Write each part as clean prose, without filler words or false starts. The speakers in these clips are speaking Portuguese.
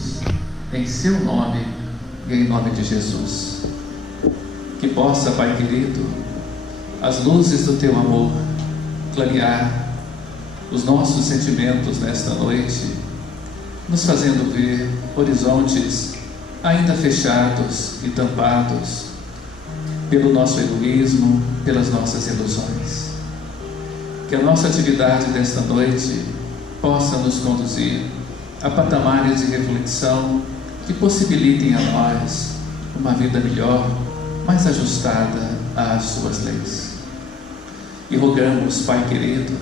pedidos em seu nome e em nome de Jesus. Que possa, Pai querido, as luzes do Teu amor clarear os nossos sentimentos nesta noite, nos fazendo ver horizontes ainda fechados e tampados pelo nosso egoísmo, pelas nossas ilusões. Que a nossa atividade desta noite possa nos conduzir a patamares de reflexão que possibilitem a nós uma vida melhor, mais ajustada às Suas leis. E rogamos, Pai querido,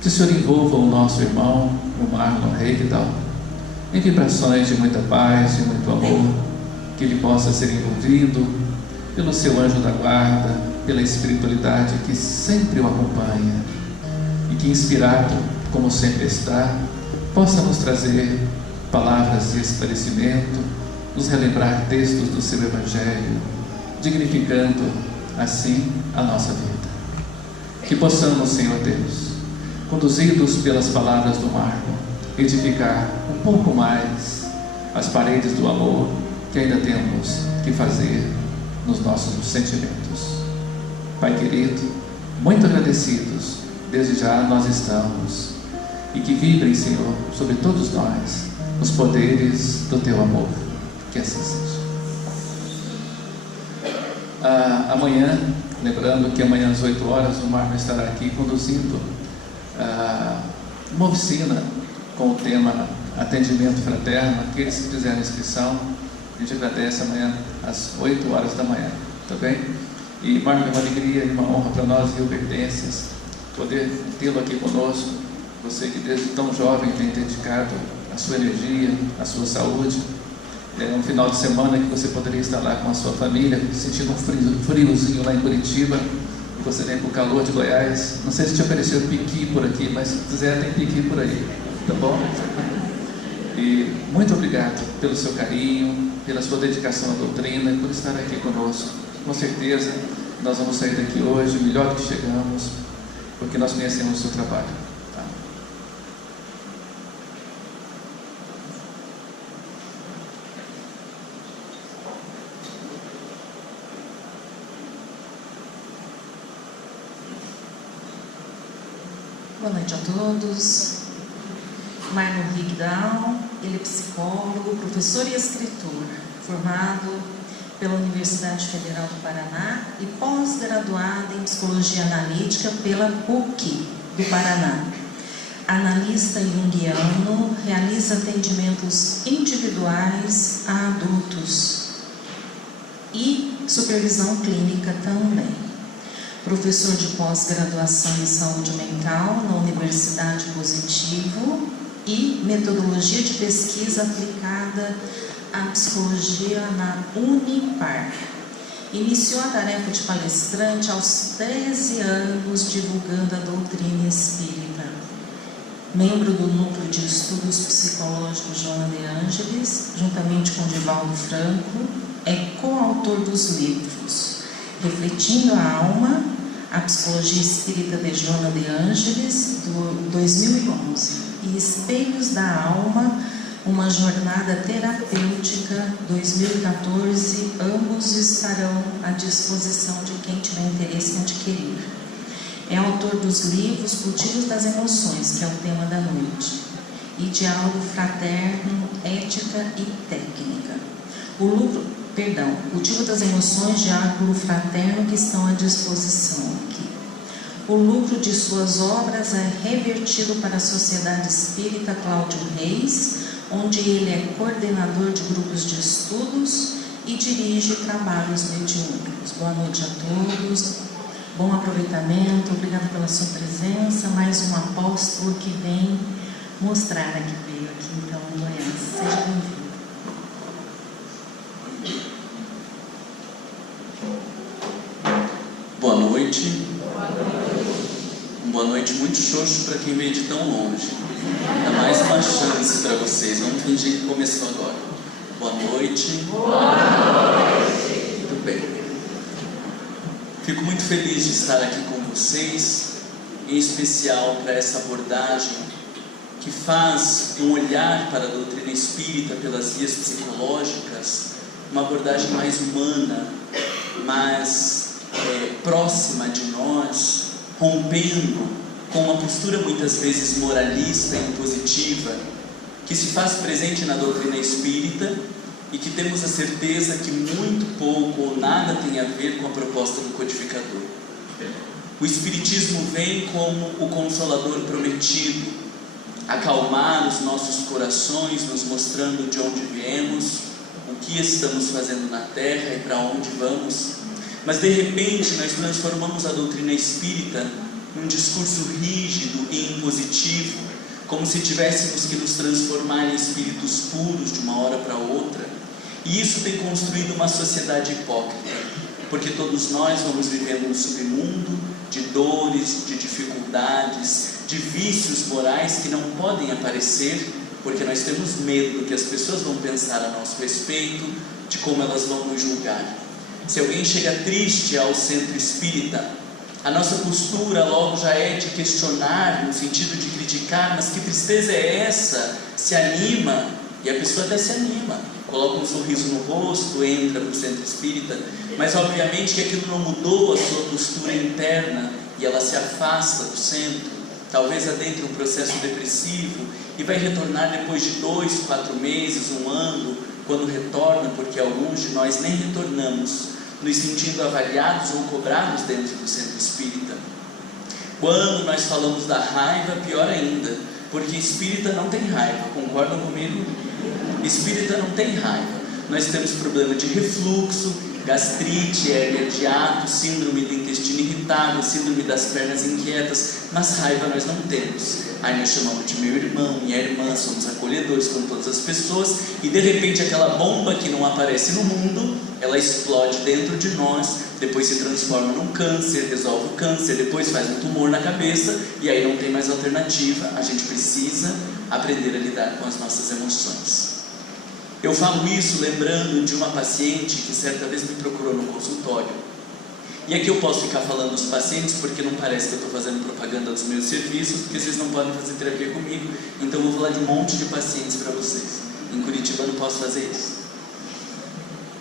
que o Senhor envolva o nosso irmão, o Marlon Reigdal, em vibrações de muita paz, de muito amor, que ele possa ser envolvido pelo Seu anjo da guarda, pela espiritualidade que sempre o acompanha, e que, inspirado, como sempre está, possa nos trazer palavras de esclarecimento, nos relembrar textos do Seu Evangelho, dignificando assim a nossa vida. Que possamos, Senhor Deus, conduzidos pelas palavras do Marco, edificar um pouco mais as paredes do amor que ainda temos que fazer nos nossos sentimentos. Pai querido, muito agradecidos, desde já nós estamos, e que vibrem, Senhor, sobre todos nós, os poderes do Teu amor. Que assim seja. Amanhã, lembrando que amanhã às 8 horas o Marco estará aqui conduzindo uma oficina com o tema Atendimento Fraterno. Aqueles que fizeram inscrição, a gente agradece amanhã às 8 horas da manhã, tá bem? E Marco, é uma alegria e uma honra para nós, rio-verdenses, poder tê-lo aqui conosco. Você que desde tão jovem tem dedicado a sua energia, a sua saúde. É um final de semana que você poderia estar lá com a sua família, sentindo um friozinho lá em Curitiba, e você vem para o calor de Goiás. Não sei se te apareceu piqui por aqui, mas se quiser tem piqui por aí, tá bom? E muito obrigado pelo seu carinho, pela sua dedicação à doutrina e por estar aqui conosco. Com certeza nós vamos sair daqui hoje melhor do que chegamos, porque nós conhecemos o seu trabalho. Tá? Boa noite a todos. Marlon Reigdal, ele é psicólogo, professor e escritor, formado pela Universidade Federal do Paraná e pós-graduado em Psicologia Analítica pela PUC do Paraná. Analista junguiano, realiza atendimentos individuais a adultos e supervisão clínica também. Professor de pós-graduação em saúde mental na Universidade Positivo e metodologia de pesquisa aplicada à psicologia na Unipar. Iniciou a tarefa de palestrante aos 13 anos, divulgando a doutrina espírita. Membro do Núcleo de Estudos Psicológicos Joana de Ângeles, juntamente com Divaldo Franco, é coautor dos livros Refletindo a Alma, a Psicologia Espírita de Joana de Ângeles, do 2011, e Espelhos da Alma, uma jornada terapêutica, 2014, ambos estarão à disposição de quem tiver interesse em adquirir. É autor dos livros Cultivos das Emoções, que é o tema da noite, e Diálogo Fraterno, Ética e Técnica. Cultivo das Emoções, Diálogo Fraterno, que estão à disposição aqui. O lucro de suas obras é revertido para a Sociedade Espírita Cláudio Reis, onde ele é coordenador de grupos de estudos e dirige trabalhos mediúnicos. Boa noite a todos, bom aproveitamento, obrigado pela sua presença. Mais um apóstolo que vem mostrar que veio aqui então em Goiás. Seja bem-vindo. Boa noite. Boa noite muito xoxo para quem veio de tão longe. Dá mais uma chance para vocês. Vamos fingir que começou agora. Boa noite. Boa noite. Muito bem. Fico muito feliz de estar aqui com vocês, em especial para essa abordagem que faz um olhar para a doutrina espírita pelas vias psicológicas, uma abordagem mais humana, mais próxima de nós, rompendo com uma postura muitas vezes moralista e impositiva, que se faz presente na doutrina espírita e que temos a certeza que muito pouco ou nada tem a ver com a proposta do codificador. O Espiritismo vem como o Consolador prometido, acalmar os nossos corações, nos mostrando de onde viemos, o que estamos fazendo na Terra e para onde vamos. Mas de repente nós transformamos a doutrina espírita num discurso rígido e impositivo, como se tivéssemos que nos transformar em espíritos puros de uma hora para outra. E isso tem construído uma sociedade hipócrita, porque todos nós vamos vivendo um submundo de dores, de dificuldades, de vícios morais que não podem aparecer, porque nós temos medo do que as pessoas vão pensar a nosso respeito, de como elas vão nos julgar. Se alguém chega triste ao centro espírita, a nossa postura logo já é de questionar, no sentido de criticar, mas que tristeza é essa? Se anima, e a pessoa até se anima, coloca um sorriso no rosto, entra para o centro espírita, mas obviamente que aquilo não mudou a sua postura interna, e ela se afasta do centro, talvez adentre um processo depressivo, e vai retornar depois de 2, 4 meses, 1 ano, quando retorna, porque alguns de nós nem retornamos, nos sentindo avaliados ou cobrados dentro do centro espírita. Quando nós falamos da raiva, pior ainda, porque espírita não tem raiva, concordam comigo? Espírita não tem raiva. Nós temos problema de refluxo, gastrite, hérnia de hiato, síndrome do intestino irritável, síndrome das pernas inquietas, mas raiva nós não temos. Aí nós chamamos de meu irmão, minha irmã, somos acolhedores com todas as pessoas, e de repente aquela bomba que não aparece no mundo, ela explode dentro de nós, depois se transforma num câncer, resolve o câncer, depois faz um tumor na cabeça, e aí não tem mais alternativa. A gente precisa aprender a lidar com as nossas emoções. Eu falo isso lembrando de uma paciente que certa vez me procurou no consultório. E aqui eu posso ficar falando dos pacientes, porque não parece que eu estou fazendo propaganda dos meus serviços, porque vocês não podem fazer terapia comigo, então eu vou falar de um monte de pacientes para vocês. Em Curitiba eu não posso fazer isso.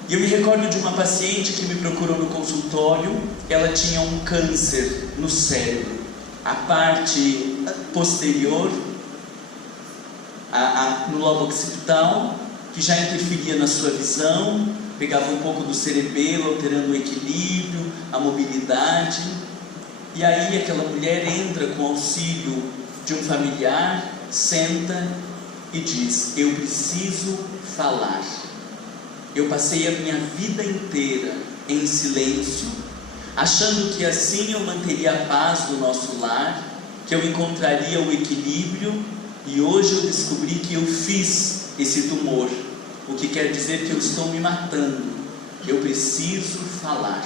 E eu me recordo de uma paciente que me procurou no consultório. Ela tinha um câncer no cérebro, a parte posterior, no lobo occipital, que já interferia na sua visão, pegava um pouco do cerebelo, alterando o equilíbrio, a mobilidade. E aí aquela mulher entra com auxílio de um familiar, senta e diz: eu preciso falar. Eu passei a minha vida inteira em silêncio, achando que assim eu manteria a paz do nosso lar, que eu encontraria o equilíbrio, e hoje eu descobri que eu fiz esse tumor, o que quer dizer que eu estou me matando. Eu preciso falar.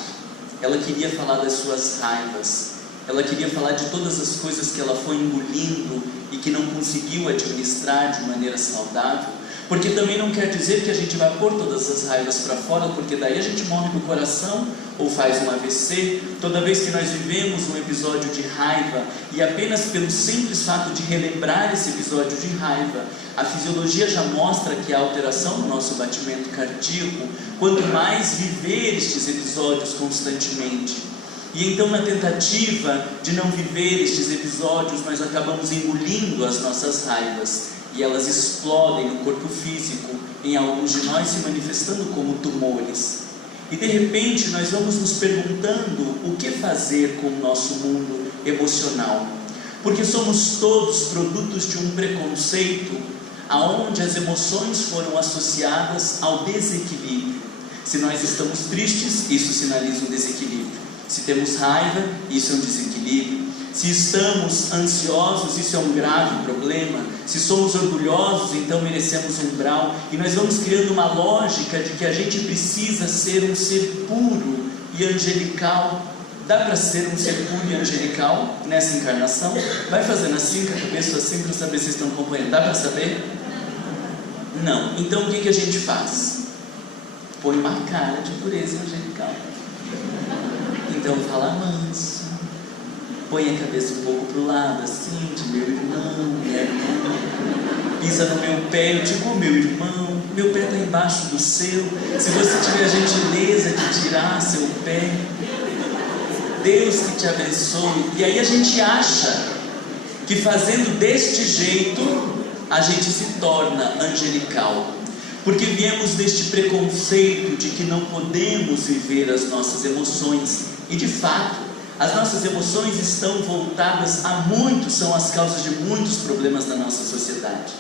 Ela queria falar das suas raivas, ela queria falar de todas as coisas que ela foi engolindo e que não conseguiu administrar de maneira saudável, porque também não quer dizer que a gente vai pôr todas as raivas para fora, porque daí a gente morre do coração ou faz um AVC. Toda vez que nós vivemos um episódio de raiva, e apenas pelo simples fato de relembrar esse episódio de raiva, a fisiologia já mostra que há alteração no nosso batimento cardíaco, quanto mais viver estes episódios constantemente. E então, na tentativa de não viver estes episódios, nós acabamos engolindo as nossas raivas, e elas explodem no corpo físico, em alguns de nós se manifestando como tumores. E de repente nós vamos nos perguntando o que fazer com o nosso mundo emocional, porque somos todos produtos de um preconceito, aonde as emoções foram associadas ao desequilíbrio. Se nós estamos tristes, isso sinaliza um desequilíbrio. Se temos raiva, isso é um desequilíbrio. Se estamos ansiosos, isso é um grave problema. Se somos orgulhosos, então merecemos um grau. E nós vamos criando uma lógica de que a gente precisa ser um ser puro e angelical. Dá para ser um ser puro e angelical nessa encarnação? Vai fazendo assim com a cabeça, assim, para saber se vocês estão acompanhando. Dá para saber? Não. Então o que a gente faz? Põe uma cara de pureza angelical. Então fala manso, põe a cabeça um pouco para o lado, assim, de meu irmão, minha irmã, pisa no meu pé, eu digo, meu irmão, meu pé está embaixo do seu, se você tiver a gentileza de tirar seu pé, Deus que te abençoe. E aí a gente acha que fazendo deste jeito, a gente se torna angelical, porque viemos deste preconceito de que não podemos viver as nossas emoções, e de fato, as nossas emoções estão voltadas são as causas de muitos problemas da nossa sociedade.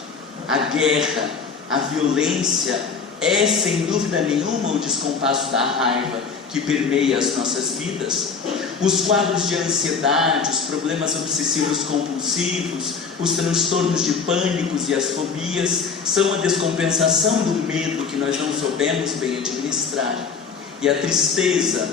A guerra, a violência é sem dúvida nenhuma o descompasso da raiva que permeia as nossas vidas. Os quadros de ansiedade, os problemas obsessivos compulsivos, os transtornos de pânicos e as fobias são a descompensação do medo que nós não soubemos bem administrar. E a tristeza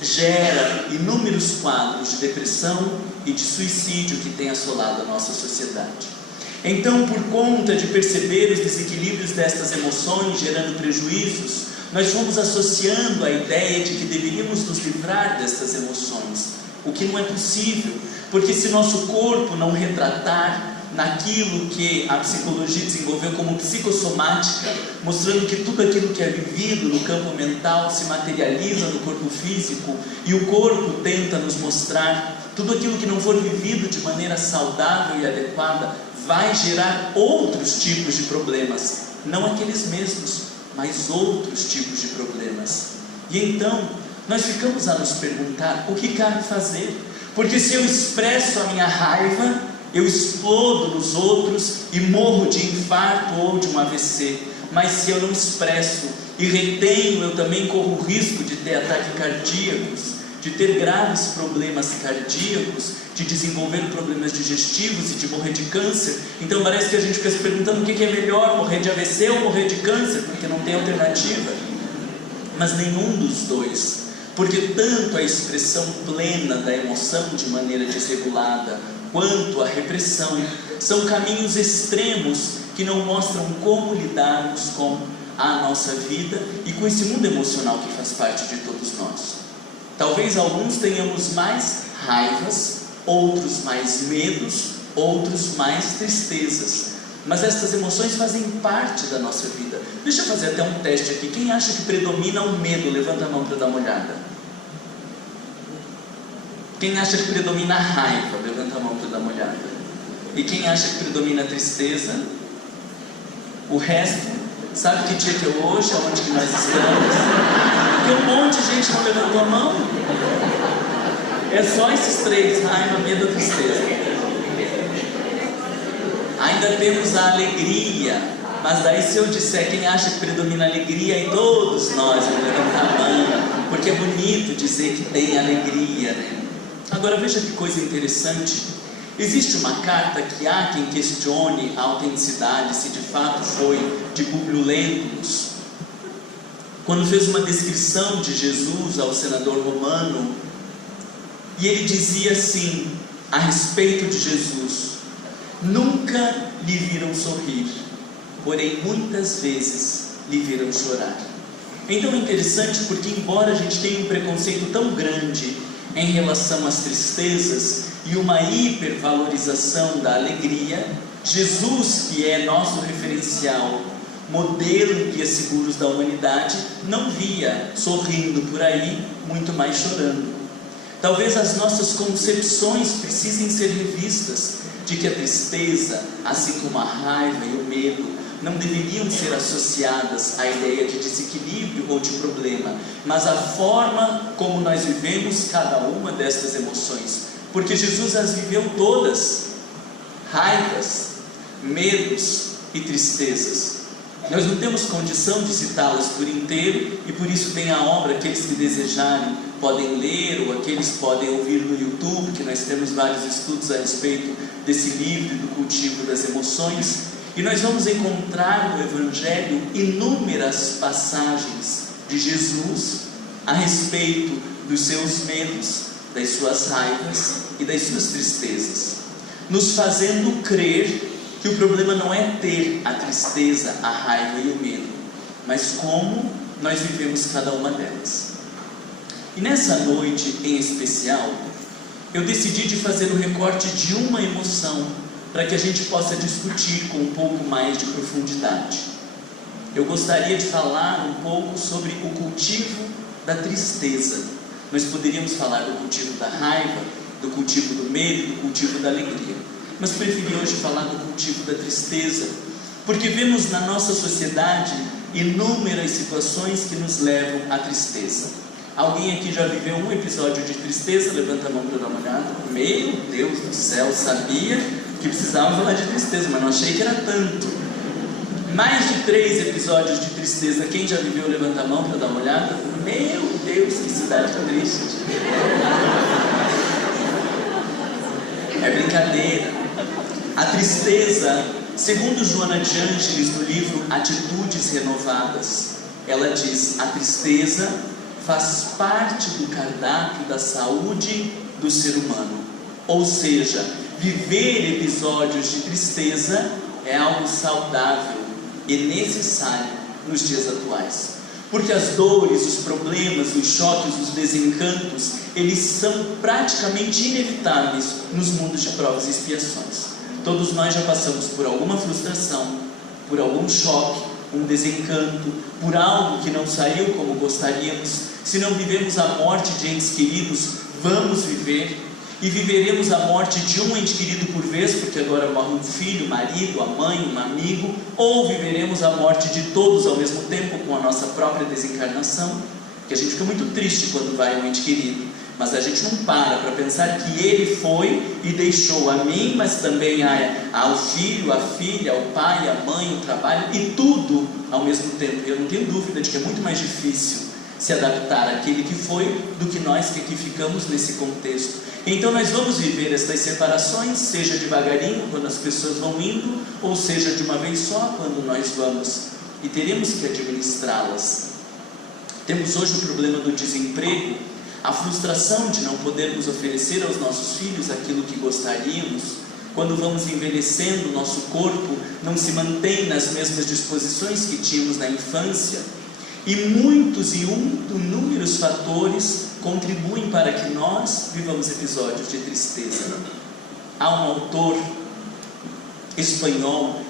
gera inúmeros quadros de depressão e de suicídio que tem assolado a nossa sociedade. Então, por conta de perceber os desequilíbrios destas emoções gerando prejuízos, nós fomos associando a ideia de que deveríamos nos livrar destas emoções, o que não é possível, porque se nosso corpo não retratar naquilo que a psicologia desenvolveu como psicossomática, mostrando que tudo aquilo que é vivido no campo mental se materializa no corpo físico, e o corpo tenta nos mostrar tudo aquilo que não for vivido de maneira saudável e adequada, vai gerar outros tipos de problemas, não aqueles mesmos, mas outros tipos de problemas. E então, nós ficamos a nos perguntar o que cabe fazer, porque se eu expresso a minha raiva, eu explodo nos outros e morro de infarto ou de um AVC, mas se eu não expresso e retenho, eu também corro o risco de ter ataques cardíacos, de ter graves problemas cardíacos, de desenvolver problemas digestivos e de morrer de câncer. Então parece que a gente fica se perguntando o que é melhor, morrer de AVC ou morrer de câncer, porque não tem alternativa. Mas nenhum dos dois, porque tanto a expressão plena da emoção de maneira desregulada, quanto a repressão, são caminhos extremos que não mostram como lidarmos com a nossa vida e com esse mundo emocional que faz parte de todos nós. Talvez alguns tenhamos mais raivas, outros mais medos, outros mais tristezas, mas estas emoções fazem parte da nossa vida. Deixa eu fazer até um teste aqui. Quem acha que predomina o medo? Levanta a mão para dar uma olhada. Quem acha que predomina a raiva? Levanta a mão para dar uma olhada. E quem acha que predomina a tristeza? O resto? Sabe que dia que é hoje? Aonde que nós estamos? Porque um monte de gente não levantou a mão. É só esses três: raiva, medo e tristeza. Ainda temos a alegria, mas daí se eu disser quem acha que predomina a alegria, e todos nós vamos levantar a mão, porque é bonito dizer que tem alegria, né? Agora veja que coisa interessante. Existe uma carta que há quem questione a autenticidade, se de fato foi de Públio Lentulus, quando fez uma descrição de Jesus ao senador romano, e ele dizia assim a respeito de Jesus: nunca lhe viram sorrir, porém muitas vezes lhe viram chorar. Então é interessante, porque embora a gente tenha um preconceito tão grande em relação às tristezas e uma hipervalorização da alegria, Jesus, que é nosso referencial, modelo e guia seguros da humanidade, não via sorrindo por aí, muito mais chorando. Talvez as nossas concepções precisem ser revistas, de que a tristeza, assim como a raiva e o medo, não deveriam ser associadas à ideia de desequilíbrio ou de problema, mas à forma como nós vivemos cada uma destas emoções, porque Jesus as viveu todas: raivas, medos e tristezas. Nós não temos condição de citá-las por inteiro, e por isso tem a obra, aqueles que desejarem podem ler, ou aqueles podem ouvir no YouTube, que nós temos vários estudos a respeito desse livro e do cultivo das emoções. E nós vamos encontrar no Evangelho inúmeras passagens de Jesus a respeito dos seus medos, das suas raivas e das suas tristezas, nos fazendo crer que o problema não é ter a tristeza, a raiva e o medo, mas como nós vivemos cada uma delas. E nessa noite em especial, eu decidi de fazer o recorte de uma emoção, para que a gente possa discutir com um pouco mais de profundidade. Eu gostaria de falar um pouco sobre o cultivo da tristeza. Nós poderíamos falar do cultivo da raiva, do cultivo do medo, do cultivo da alegria. Mas preferi hoje falar do cultivo da tristeza, porque vemos na nossa sociedade inúmeras situações que nos levam à tristeza. Alguém aqui já viveu um episódio de tristeza? Levanta a mão para dar uma olhada. Meu Deus do céu, sabia que precisava falar de tristeza, mas não achei que era tanto. Mais de 3 episódios de tristeza. Quem já viveu, levanta a mão para dar uma olhada. Meu Deus, que cidade triste. É brincadeira. A tristeza, segundo Joana de Ângeles, no livro Atitudes Renovadas, ela diz: a tristeza faz parte do cardápio da saúde do ser humano. Ou seja, viver episódios de tristeza é algo saudável e necessário nos dias atuais. Porque as dores, os problemas, os choques, os desencantos, eles são praticamente inevitáveis nos mundos de provas e expiações. Todos nós já passamos por alguma frustração, por algum choque, um desencanto, por algo que não saiu como gostaríamos. Se não vivemos a morte de entes queridos, vamos viver. E viveremos a morte de um ente querido por vez, porque agora morre um filho, um marido, a mãe, um amigo. Ou viveremos a morte de todos ao mesmo tempo, com a nossa própria desencarnação. Porque a gente fica muito triste quando vai um ente querido, mas a gente não para pensar que ele foi e deixou a mim, mas também ao filho, a filha, ao pai, a mãe, o trabalho e tudo ao mesmo tempo. Eu não tenho dúvida de que é muito mais difícil se adaptar àquele que foi do que nós que aqui ficamos nesse contexto. Então nós vamos viver estas separações, seja devagarinho, quando as pessoas vão indo, ou seja de uma vez só, quando nós vamos, e teremos que administrá-las. Temos hoje o problema do desemprego, a frustração de não podermos oferecer aos nossos filhos aquilo que gostaríamos. Quando vamos envelhecendo, nosso corpo não se mantém nas mesmas disposições que tínhamos na infância, e muitos e inúmeros fatores contribuem para que nós vivamos episódios de tristeza. Há um autor italiano,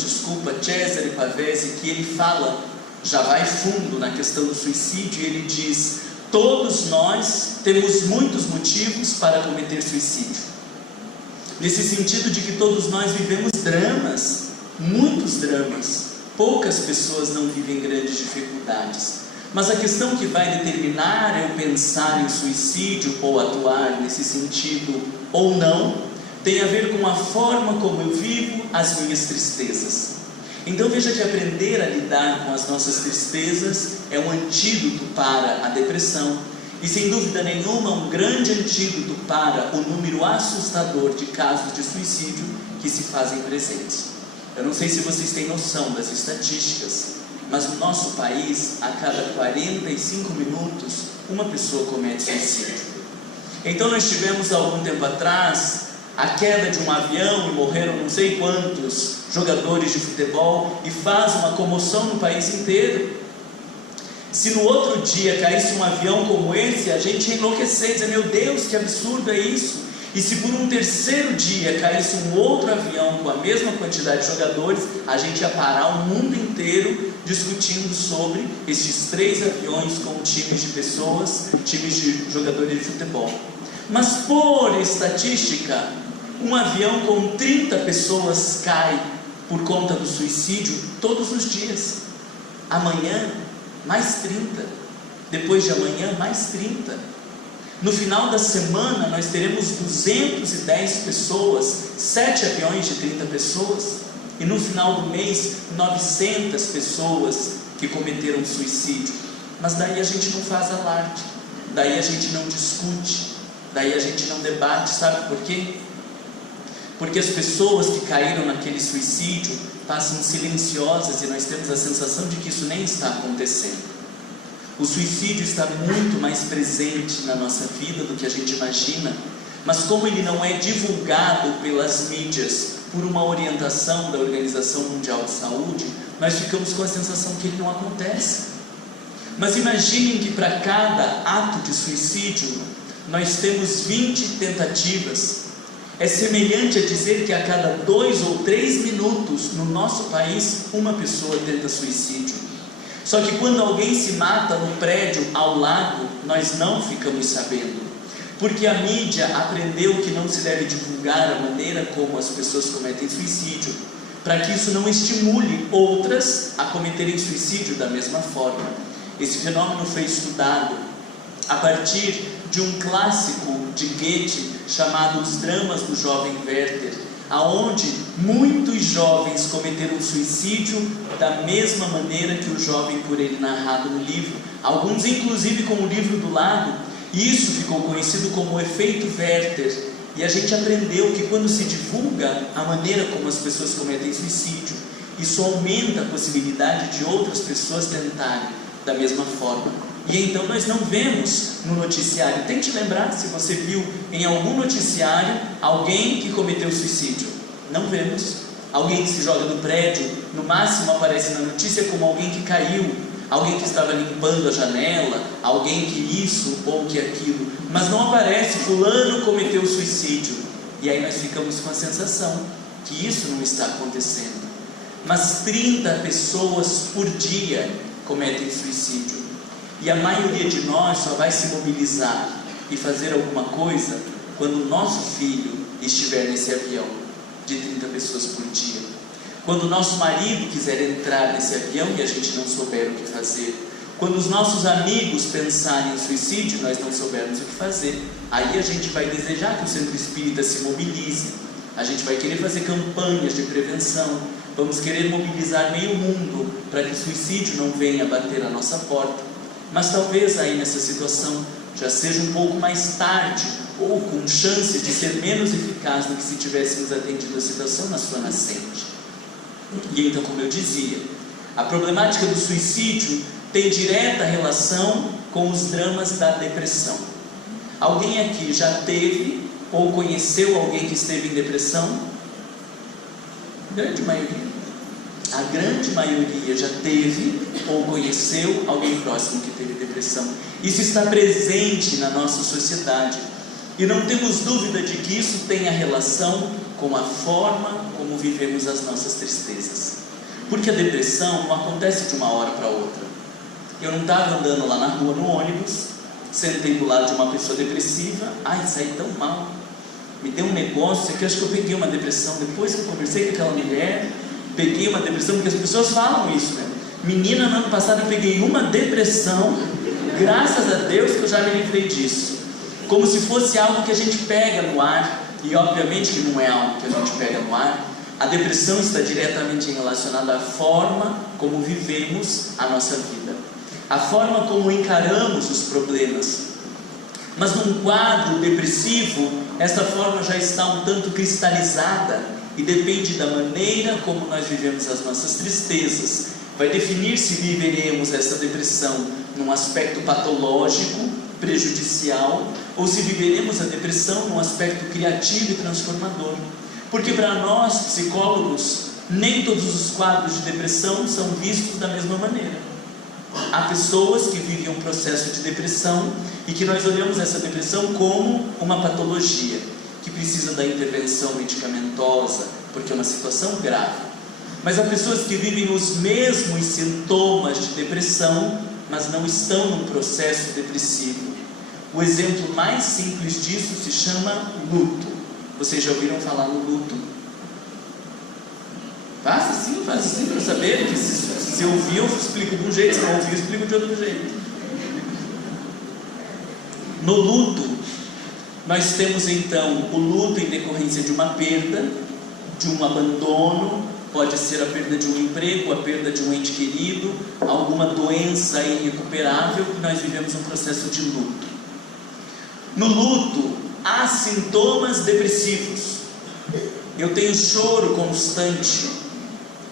Cesare Pavese, que ele fala, já vai fundo na questão do suicídio, e ele diz: todos nós temos muitos motivos para cometer suicídio, nesse sentido de que todos nós vivemos dramas, muitos dramas. Poucas pessoas não vivem grandes dificuldades, mas a questão que vai determinar eu pensar em suicídio ou atuar nesse sentido ou não, tem a ver com a forma como eu vivo as minhas tristezas. Então veja que aprender a lidar com as nossas tristezas é um antídoto para a depressão, e sem dúvida nenhuma um grande antídoto para o número assustador de casos de suicídio que se fazem presentes. Eu não sei se vocês têm noção das estatísticas, mas no nosso país, a cada 45 minutos, uma pessoa comete suicídio. Então nós tivemos há algum tempo atrás a queda de um avião e morreram não sei quantos jogadores de futebol, e faz uma comoção no país inteiro. Se no outro dia caísse um avião como esse, a gente ia enlouquecer, dizer: meu Deus, que absurdo é isso. E se por um terceiro dia caísse um outro avião com a mesma quantidade de jogadores, a gente ia parar o mundo inteiro discutindo sobre esses 3 aviões com times de pessoas, times de jogadores de futebol. Mas por estatística, um avião com 30 pessoas cai por conta do suicídio todos os dias. Amanhã, mais 30. Depois de amanhã, mais 30. No final da semana, nós teremos 210 pessoas, 7 aviões de 30 pessoas, e no final do mês, 900 pessoas que cometeram suicídio. Mas daí a gente não faz alarde, daí a gente não discute, daí a gente não debate. Sabe por quê? Porque as pessoas que caíram naquele suicídio passam silenciosas, e nós temos a sensação de que isso nem está acontecendo. O suicídio está muito mais presente na nossa vida do que a gente imagina, mas como ele não é divulgado pelas mídias por uma orientação da Organização Mundial de Saúde, nós ficamos com a sensação que ele não acontece. Mas imaginem que para cada ato de suicídio, nós temos 20 tentativas. É semelhante a dizer que a cada 2 ou 3 minutos no nosso país, uma pessoa tenta suicídio. Só que quando alguém se mata no prédio ao lado, nós não ficamos sabendo, porque a mídia aprendeu que não se deve divulgar a maneira como as pessoas cometem suicídio, para que isso não estimule outras a cometerem suicídio da mesma forma. Esse fenômeno foi estudado a partir de um clássico de Goethe chamado Os Dramas do Jovem Werther, aonde muitos jovens cometeram suicídio da mesma maneira que o jovem por ele narrado no livro, alguns inclusive com o livro do lado. Isso ficou conhecido como o efeito Werther, e a gente aprendeu que quando se divulga a maneira como as pessoas cometem suicídio, isso aumenta a possibilidade de outras pessoas tentarem da mesma forma. E então nós não vemos no noticiário, tente lembrar se você viu em algum noticiário alguém que cometeu suicídio. Não vemos. Alguém que se joga do prédio, no máximo aparece na notícia como alguém que caiu, alguém que estava limpando a janela, alguém que isso ou que aquilo, mas não aparece fulano cometeu suicídio. E aí nós ficamos com a sensação que isso não está acontecendo. Mas 30 pessoas por dia cometem suicídio. E a maioria de nós só vai se mobilizar e fazer alguma coisa quando o nosso filho estiver nesse avião de 30 pessoas por dia. Quando o nosso marido quiser entrar nesse avião e a gente não souber o que fazer. Quando os nossos amigos pensarem em suicídio, nós não soubermos o que fazer. Aí a gente vai desejar que o Centro Espírita se mobilize. A gente vai querer fazer campanhas de prevenção. Vamos querer mobilizar meio mundo para que o suicídio não venha bater a nossa porta. Mas talvez aí nessa situação já seja um pouco mais tarde, ou com chances de ser menos eficaz do que se tivéssemos atendido a situação na sua nascente. E então, como eu dizia, a problemática do suicídio tem direta relação com os dramas da depressão. Alguém aqui já teve ou conheceu alguém que esteve em depressão? Grande maioria. A grande maioria já teve ou conheceu alguém próximo que teve depressão. Isso está presente na nossa sociedade. E não temos dúvida de que isso tenha relação com a forma como vivemos as nossas tristezas. Porque a depressão não acontece de uma hora para outra. Eu não estava andando lá na rua no ônibus, sentei do lado de uma pessoa depressiva, saí tão mal, me deu um negócio que eu acho que eu peguei uma depressão. Depois que eu conversei com aquela mulher, peguei uma depressão, porque as pessoas falam isso, né? Menina, no ano passado eu peguei uma depressão, graças a Deus que eu já me livrei disso. Como se fosse algo que a gente pega no ar, e obviamente que não é algo que a gente pega no ar. A depressão está diretamente relacionada à forma como vivemos a nossa vida, a forma como encaramos os problemas. Mas num quadro depressivo, essa forma já está um tanto cristalizada e depende da maneira como nós vivemos as nossas tristezas. Vai definir se viveremos essa depressão num aspecto patológico, prejudicial, ou se viveremos a depressão num aspecto criativo e transformador. Porque para nós, psicólogos, nem todos os quadros de depressão são vistos da mesma maneira. Há pessoas que vivem um processo de depressão e que nós olhamos essa depressão como uma patologia, que precisa da intervenção medicamentosa, porque é uma situação grave. Mas há pessoas que vivem os mesmos sintomas de depressão, mas não estão num processo depressivo. O exemplo mais simples disso se chama luto. Vocês já ouviram falar no luto? Faça assim para saber que se ouvir eu explico de um jeito, se não ouvir eu explico de outro jeito. No luto, nós temos então o luto em decorrência de uma perda, de um abandono, pode ser a perda de um emprego, a perda de um ente querido, alguma doença irrecuperável, e nós vivemos um processo de luto. No luto, há sintomas depressivos. Eu tenho choro constante,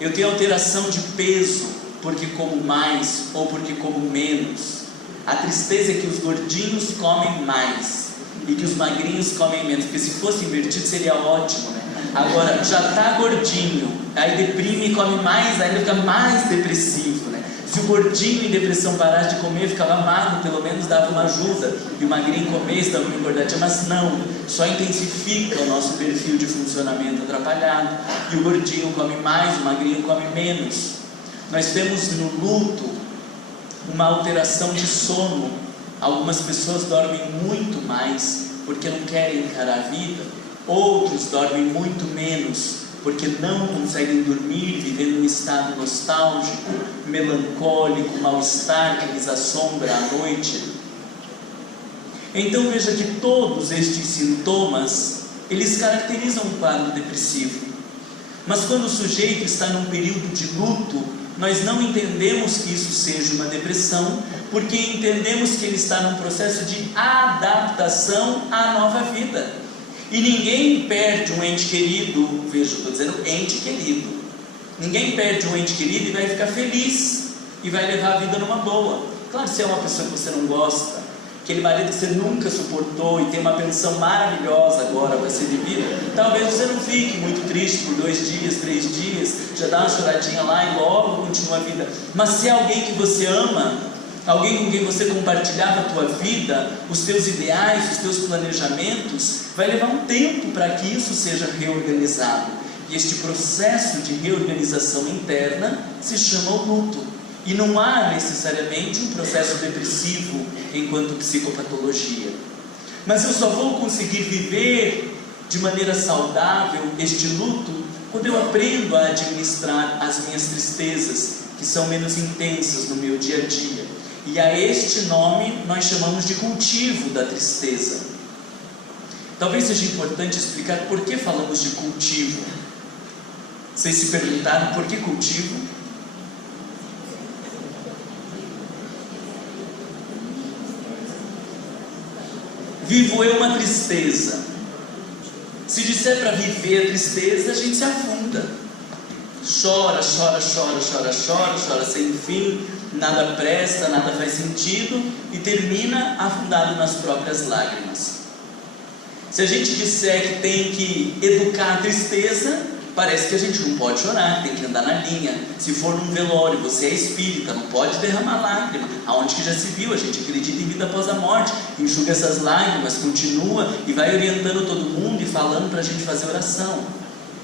eu tenho alteração de peso, porque como mais ou porque como menos. A tristeza é que os gordinhos comem mais e que os magrinhos comem menos, porque se fosse invertido seria ótimo, né? Agora, já está gordinho, aí deprime e come mais, aí fica mais depressivo, né? Se o gordinho em depressão parasse de comer, ficava magro, pelo menos dava uma ajuda, e o magrinho comesse, dava uma engordadinha, mas não, só intensifica o nosso perfil de funcionamento atrapalhado, e o gordinho come mais, o magrinho come menos. Nós temos no luto uma alteração de sono. Algumas pessoas dormem muito mais porque não querem encarar a vida, outros dormem muito menos porque não conseguem dormir, vivendo um estado nostálgico, melancólico, mal-estar que lhes assombra à noite. Então veja que todos estes sintomas, eles caracterizam um quadro depressivo. Mas quando o sujeito está num período de luto, nós não entendemos que isso seja uma depressão, porque entendemos que ele está num processo de adaptação à nova vida. E ninguém perde um ente querido, veja, estou dizendo ente querido. Ninguém perde um ente querido e vai ficar feliz e vai levar a vida numa boa. Claro, se é uma pessoa que você não gosta, aquele marido que você nunca suportou e tem uma pensão maravilhosa agora para ser vivida, talvez você não fique muito triste por 2 dias, 3 dias, já dá uma choradinha lá e logo continua a vida. Mas se é alguém que você ama, alguém com quem você compartilhava a tua vida, os teus ideais, os teus planejamentos, vai levar um tempo para que isso seja reorganizado. E este processo de reorganização interna se chama o luto. E não há necessariamente um processo depressivo enquanto psicopatologia. Mas eu só vou conseguir viver de maneira saudável este luto quando eu aprendo a administrar as minhas tristezas, que são menos intensas no meu dia a dia. E a este nome nós chamamos de cultivo da tristeza. Talvez seja importante explicar por que falamos de cultivo. Vocês se perguntaram por que cultivo? Vivo eu uma tristeza. Se disser para viver a tristeza, a gente se afunda. Chora, chora, chora, chora, chora, chora sem fim, nada presta, nada faz sentido e termina afundado nas próprias lágrimas. Se a gente disser que tem que educar a tristeza, parece que a gente não pode chorar, tem que andar na linha. Se for num velório, você é espírita, não pode derramar lágrima. Aonde que já se viu? A gente acredita em vida após a morte. Enxuga essas lágrimas, continua e vai orientando todo mundo e falando para a gente fazer oração.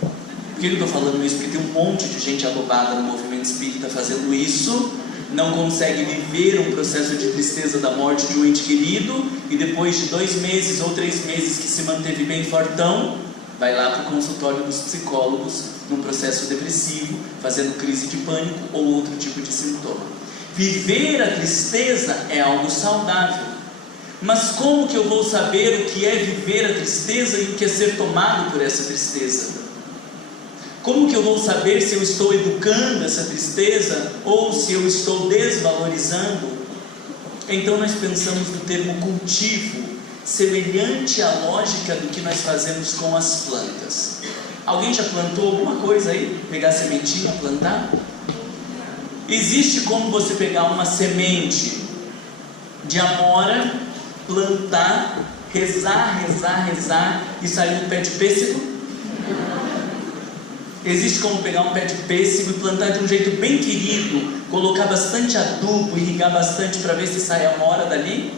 Por que eu estou falando isso? Porque tem um monte de gente abobada no movimento espírita fazendo isso, não consegue viver um processo de tristeza da morte de um ente querido e depois de 2 meses ou 3 meses que se manteve bem fortão, vai lá para o consultório dos psicólogos num processo depressivo, fazendo crise de pânico ou outro tipo de sintoma. Viver a tristeza é algo saudável. Mas como que eu vou saber o que é viver a tristeza e o que é ser tomado por essa tristeza? Como que eu vou saber se eu estou educando essa tristeza ou se eu estou desvalorizando? Então nós pensamos no termo cultivo, semelhante à lógica do que nós fazemos com as plantas. Alguém já plantou alguma coisa aí? Pegar a sementinha, plantar? Existe como você pegar uma semente de amora, plantar, rezar, rezar, rezar e sair um pé de pêssego? Existe como pegar um pé de pêssego e plantar de um jeito bem querido, colocar bastante adubo, irrigar bastante para ver se sai a amora dali?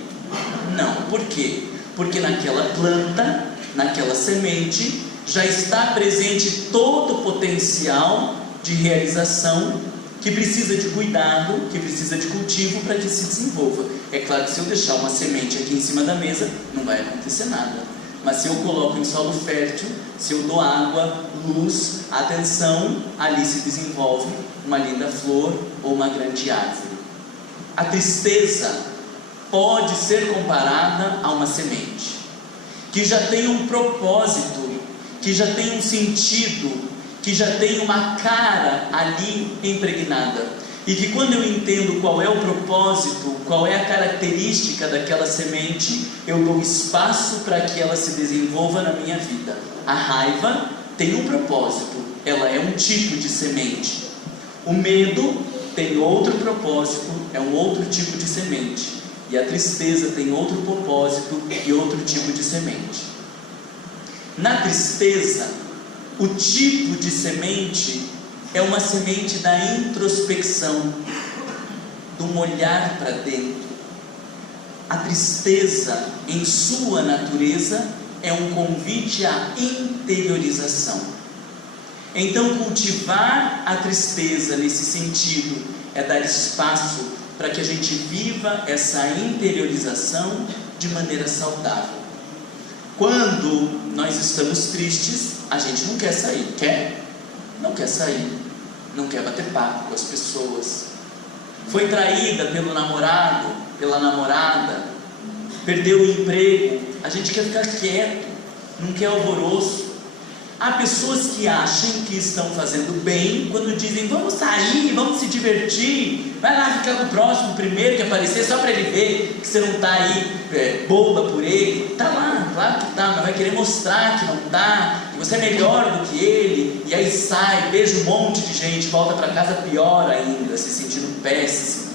Não. Por quê? Porque naquela planta, naquela semente, já está presente todo o potencial de realização que precisa de cuidado, que precisa de cultivo para que se desenvolva. É claro que se eu deixar uma semente aqui em cima da mesa, não vai acontecer nada. Mas se eu coloco em solo fértil, se eu dou água, luz, atenção, ali se desenvolve uma linda flor ou uma grande árvore. A tristeza pode ser comparada a uma semente, que já tem um propósito, que já tem um sentido, que já tem uma cara ali impregnada. E que quando eu entendo qual é o propósito, qual é a característica daquela semente, eu dou espaço para que ela se desenvolva na minha vida. A raiva tem um propósito, ela é um tipo de semente. O medo tem outro propósito, é um outro tipo de semente. E a tristeza tem outro propósito e outro tipo de semente. Na tristeza, o tipo de semente é uma semente da introspecção, de um olhar para dentro. A tristeza, em sua natureza, é um convite à interiorização. Então, cultivar a tristeza nesse sentido é dar espaço para que a gente viva essa interiorização de maneira saudável. Quando nós estamos tristes, a gente não quer sair. Quer? Não quer sair. Não quer bater papo com as pessoas. Foi traída pelo namorado, pela namorada, perdeu o emprego, a gente quer ficar quieto, não quer alvoroço. Há pessoas que acham que estão fazendo bem quando dizem: vamos sair, vamos se divertir, vai lá ficar com o próximo primeiro que aparecer, só para ele ver que você não está aí boba por ele. Está lá, claro que está, mas vai querer mostrar que não está, que você é melhor do que ele, e aí sai, beija um monte de gente, volta para casa pior ainda, se sentindo péssimo.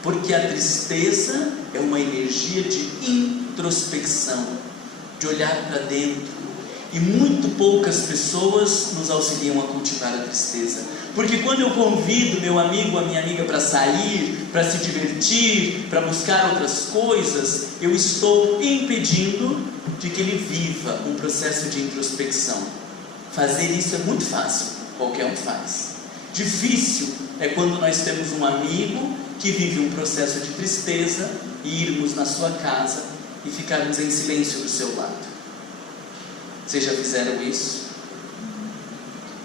Porque a tristeza é uma energia de introspecção, de olhar para dentro. E muito poucas pessoas nos auxiliam a cultivar a tristeza. Porque quando eu convido meu amigo, a minha amiga para sair, para se divertir, para buscar outras coisas, eu estou impedindo de que ele viva um processo de introspecção. Fazer isso é muito fácil, qualquer um faz. Difícil é quando nós temos um amigo que vive um processo de tristeza e irmos na sua casa e ficarmos em silêncio do seu lado. Vocês já fizeram isso?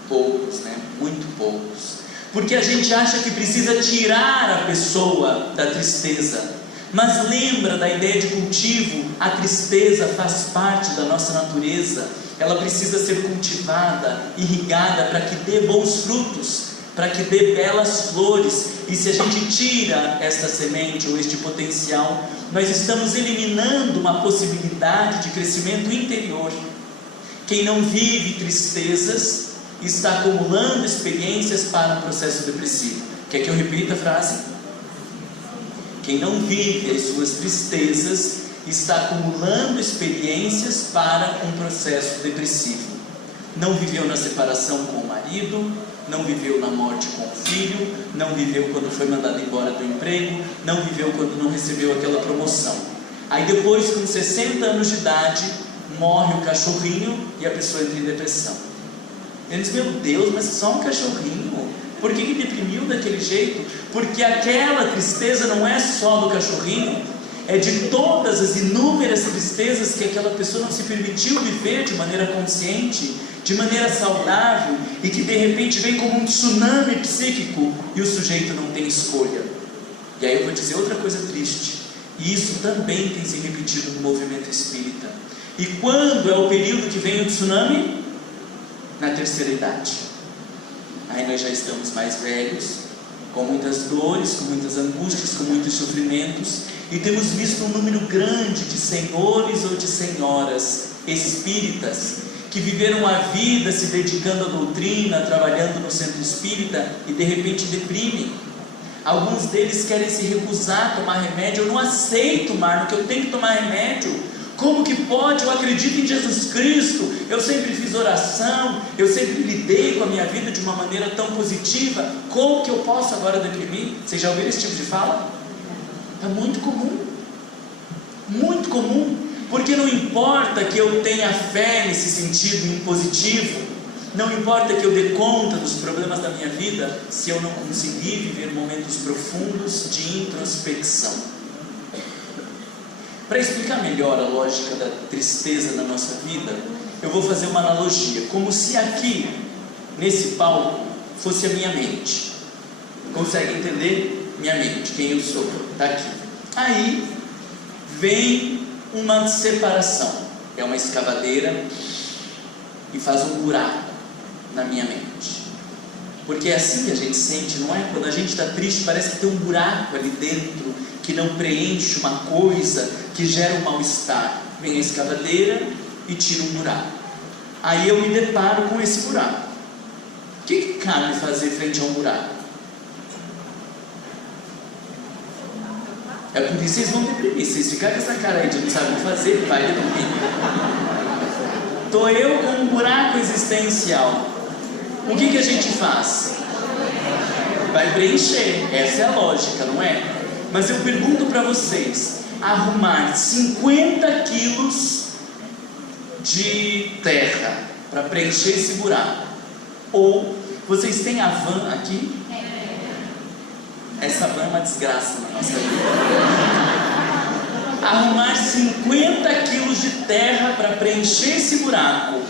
Poucos, né? Muito poucos. Porque a gente acha que precisa tirar a pessoa da tristeza. Mas lembra da ideia de cultivo? A tristeza faz parte da nossa natureza. Ela precisa ser cultivada, irrigada, para que dê bons frutos, para que dê belas flores. E se a gente tira esta semente ou este potencial, nós estamos eliminando uma possibilidade de crescimento interior. Quem não vive tristezas está acumulando experiências para um processo depressivo. Quer que eu repita a frase? Quem não vive as suas tristezas está acumulando experiências para um processo depressivo. Não viveu na separação com o marido, não viveu na morte com o filho, não viveu quando foi mandado embora do emprego, não viveu quando não recebeu aquela promoção. Aí depois, com 60 anos de idade, morre o cachorrinho e a pessoa entra em depressão. Ele diz: meu Deus, mas só um cachorrinho? Por que deprimiu daquele jeito? Porque aquela tristeza não é só do cachorrinho, é de todas as inúmeras tristezas que aquela pessoa não se permitiu viver de maneira consciente, de maneira saudável, e que de repente vem como um tsunami psíquico e o sujeito não tem escolha. E aí eu vou dizer outra coisa triste, e isso também tem se repetido no movimento espírita. E quando é o período que vem o tsunami? Na terceira idade. Aí nós já estamos mais velhos, com muitas dores, com muitas angústias, com muitos sofrimentos, e temos visto um número grande de senhores ou de senhoras espíritas que viveram a vida se dedicando à doutrina, trabalhando no centro espírita, e de repente deprimem. Alguns deles querem se recusar a tomar remédio. Eu não aceito, Marlon, que eu tenho que tomar remédio. Como que pode? Eu acredito em Jesus Cristo, eu sempre fiz oração, eu sempre lidei com a minha vida de uma maneira tão positiva. Como que eu posso agora deprimir? Vocês já ouviram esse tipo de fala? É muito comum. Muito comum. Porque não importa que eu tenha fé nesse sentido impositivo, não importa que eu dê conta dos problemas da minha vida, se eu não conseguir viver momentos profundos de introspecção. Para explicar melhor a lógica da tristeza na nossa vida, eu vou fazer uma analogia, como se aqui, nesse palco, fosse a minha mente. Consegue entender? Minha mente, quem eu sou, está aqui. Aí vem uma separação, é uma escavadeira e faz um buraco na minha mente. Porque é assim que a gente sente, não é? Quando a gente está triste, parece que tem um buraco ali dentro que não preenche uma coisa, que gera um mal-estar. Vem a escavadeira e tira um buraco. Aí eu me deparo com esse buraco. O que cabe fazer frente a um buraco? É por isso que vocês vão deprimir. Se vocês ficarem com essa cara aí de não saber o que fazer, vai deprimir. Tô eu com um buraco existencial. O que a gente faz? Vai preencher. Essa é a lógica, não é? Mas eu pergunto para vocês: arrumar 50 quilos de terra para preencher esse buraco, ou vocês têm a van aqui? Essa van é uma desgraça na nossa vida. Arrumar 50 quilos de terra para preencher esse buraco,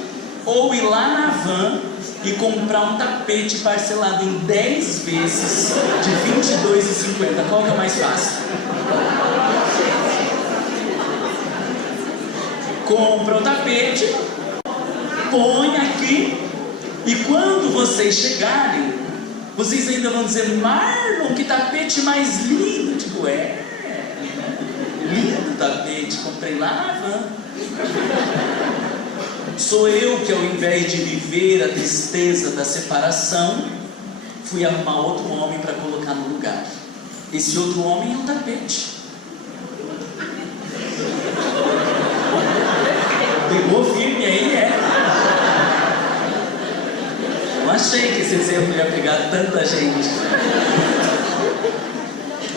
ou ir lá na van e comprar um tapete parcelado em 10 vezes de R$22,50. Qual que é mais fácil? Compra o tapete, põe aqui, e quando vocês chegarem, vocês ainda vão dizer: Marlon, que tapete mais lindo. Tipo, lindo tapete, comprei lá na van. Sou eu que, ao invés de viver a tristeza da separação, fui arrumar outro homem para colocar no lugar. Esse outro homem é um tapete. Pegou firme aí, Não achei que esse exemplo ia pegar tanta gente.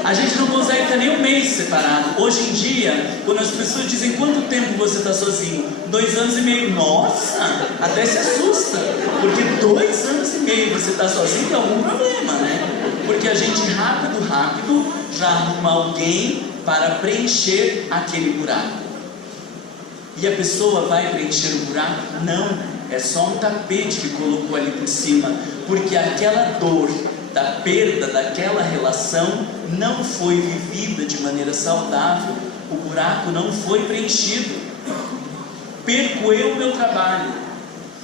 A gente não consegue ficar nem um mês separado. Hoje em dia, quando as pessoas dizem: quanto tempo você está sozinho? 2 anos e meio. Nossa, até se assusta, porque 2 anos e meio você está sozinho, tem algum problema, né? Porque a gente rápido já arruma alguém para preencher aquele buraco. E a pessoa vai preencher o buraco? Não, é só um tapete que colocou ali por cima, porque aquela dor da perda daquela relação não foi vivida de maneira saudável, o buraco não foi preenchido. Perco eu o meu trabalho,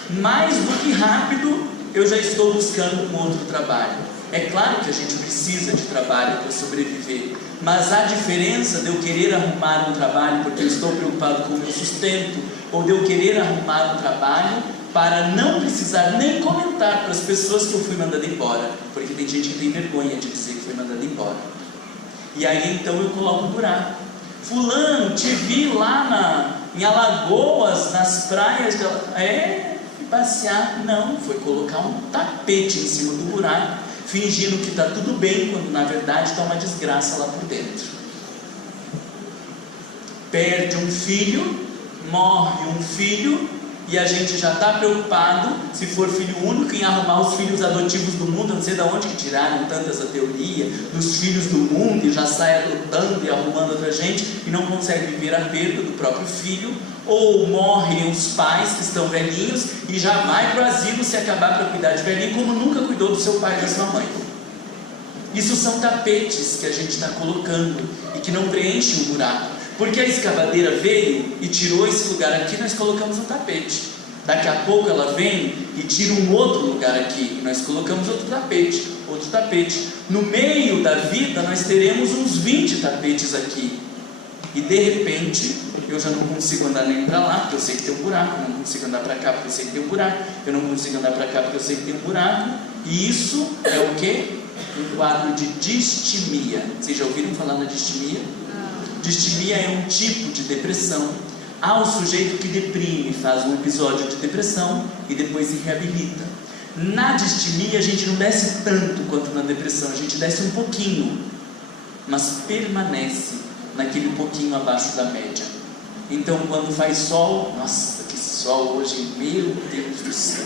mais do que rápido eu já estou buscando um outro trabalho. É claro que a gente precisa de trabalho para sobreviver, mas há diferença de eu querer arrumar um trabalho porque eu estou preocupado com o meu sustento, ou de eu querer arrumar um trabalho para não precisar nem comentar para as pessoas que eu fui mandado embora, porque tem gente que tem vergonha de dizer que foi mandado embora. E aí então eu coloco um buraco: fulano, te vi lá em Alagoas, nas praias de... fui passear. Não, foi colocar um tapete em cima do buraco, fingindo que está tudo bem, quando na verdade está uma desgraça lá por dentro. Perde um filho, morre um filho, e a gente já está preocupado, se for filho único, em arrumar os filhos adotivos do mundo. Eu não sei de onde que tiraram tanto essa teoria dos filhos do mundo, e já sai adotando e arrumando outra gente, e não consegue viver a perda do próprio filho. Ou morrem os pais que estão velhinhos e já vai para o asilo se acabar para cuidar de velhinho, como nunca cuidou do seu pai e da sua mãe. Isso são tapetes que a gente está colocando e que não preenchem o buraco. Porque a escavadeira veio e tirou esse lugar aqui, nós colocamos um tapete. Daqui a pouco ela vem e tira um outro lugar aqui, e nós colocamos outro tapete. No meio da vida nós teremos uns 20 tapetes aqui. E de repente, eu já não consigo andar nem para lá, porque eu sei que tem um buraco. Eu não consigo andar para cá, porque eu sei que tem um buraco. Eu não consigo andar para cá, porque eu sei que tem um buraco. E isso é o quê? Um quadro de distimia. Vocês já ouviram falar na distimia? Distimia é um tipo de depressão. Há o sujeito que deprime, faz um episódio de depressão e depois se reabilita. Na distimia a gente não desce tanto quanto na depressão, a gente desce um pouquinho, mas permanece naquele pouquinho abaixo da média. Então quando faz sol, nossa, que sol hoje, meu Deus do céu.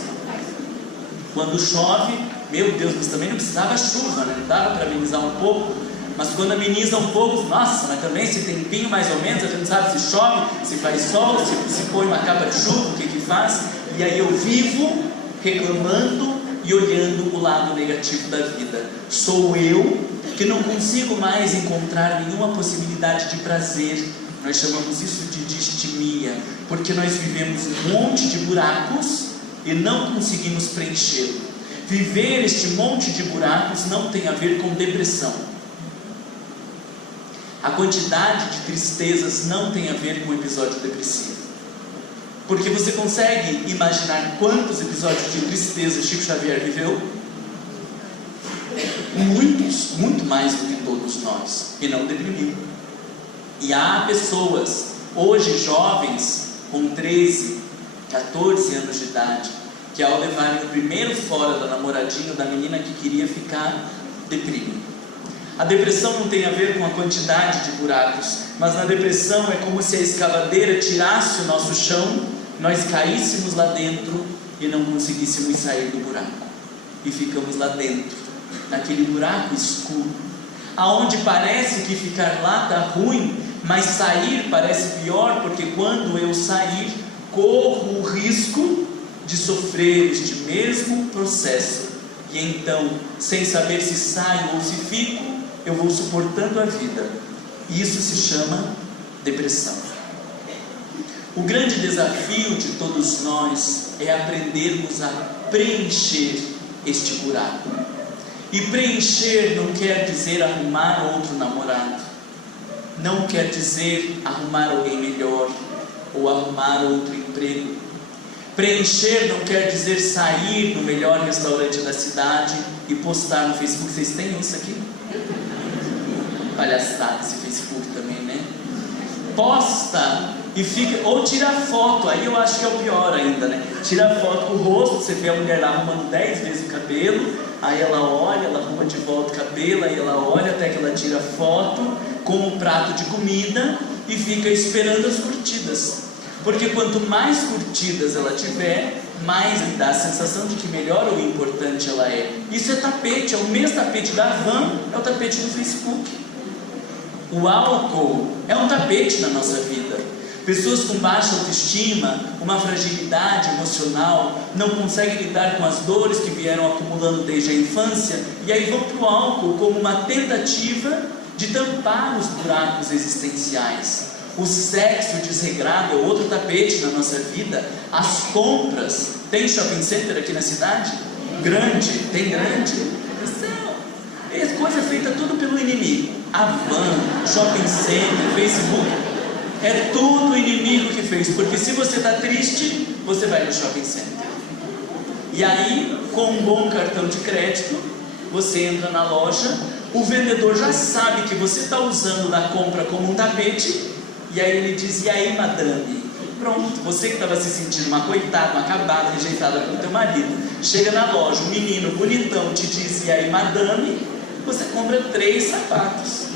Quando chove, meu Deus, mas também não precisava chuva, né? Dava para amenizar um pouco. Mas quando ameniza um pouco, nossa, mas também se tempinho mais ou menos, a gente não sabe se chove, se faz sol, se põe uma capa de chuva, o que faz. E aí eu vivo reclamando e olhando o lado negativo da vida. Sou eu que não consigo mais encontrar nenhuma possibilidade de prazer. Nós chamamos isso de distimia, porque nós vivemos um monte de buracos e não conseguimos preencher. Viver este monte de buracos não tem a ver com depressão. A quantidade de tristezas não tem a ver com o episódio depressivo. Porque você consegue imaginar quantos episódios de tristeza Chico Xavier viveu? Muitos, muito mais do que todos nós. E não deprimiu. E há pessoas, hoje jovens, com 13, 14 anos de idade, que ao levarem o primeiro fora da namoradinha da menina que queria ficar, deprime. A depressão não tem a ver com a quantidade de buracos, mas na depressão é como se a escavadeira tirasse o nosso chão, nós caíssemos lá dentro e não conseguíssemos sair do buraco. E ficamos lá dentro, naquele buraco escuro, aonde parece que ficar lá está ruim, mas sair parece pior, porque quando eu sair, corro o risco de sofrer este mesmo processo. E então, sem saber se saio ou se fico, eu vou suportando a vida. E isso se chama depressão. O grande desafio de todos nós é aprendermos a preencher este buraco. E preencher não quer dizer arrumar outro namorado, não quer dizer arrumar alguém melhor ou arrumar outro emprego. Preencher não quer dizer sair no melhor restaurante da cidade e postar no Facebook. Vocês têm isso aqui? Palhaçada esse Facebook também, né? Posta e fica, ou tira foto, aí eu acho que é o pior ainda, né? Tira foto com o rosto, você vê a mulher lá arrumando 10 vezes o cabelo, aí ela olha, ela arruma de volta o cabelo, aí ela olha até que ela tira foto com um prato de comida e fica esperando as curtidas. Porque quanto mais curtidas ela tiver, mais lhe dá a sensação de que melhor ou importante ela é. Isso é tapete, é o mesmo tapete da van, é o tapete do Facebook. O álcool é um tapete na nossa vida. Pessoas com baixa autoestima, uma fragilidade emocional, não conseguem lidar com as dores que vieram acumulando desde a infância, e aí vão para o álcool como uma tentativa de tampar os buracos existenciais. O sexo desregrado é outro tapete na nossa vida. As compras, tem shopping center aqui na cidade? Grande, tem grande? É coisa feita tudo pelo inimigo. A van, shopping center, Facebook, é tudo o inimigo que fez. Porque se você está triste, você vai no shopping center. E aí, com um bom cartão de crédito, você entra na loja, o vendedor já sabe que você está usando na compra como um tapete, e aí ele diz: e aí, madame? Pronto, você que estava se sentindo uma coitada, uma acabada, rejeitada pelo teu marido, chega na loja, um menino bonitão te diz: e aí, madame? Você compra 3 sapatos.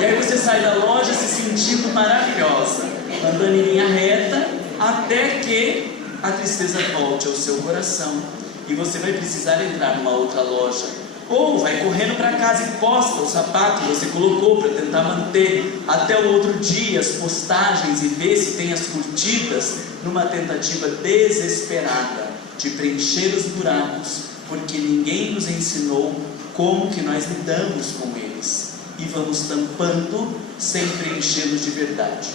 E aí você sai da loja se sentindo maravilhosa, andando em linha reta, até que a tristeza volte ao seu coração, e você vai precisar entrar numa outra loja, ou vai correndo para casa e posta o sapato que você colocou para tentar manter até o outro dia as postagens e ver se tem as curtidas, numa tentativa desesperada de preencher os buracos, porque ninguém nos ensinou como que nós lidamos com eles, e vamos tampando sem preenchê-los de verdade.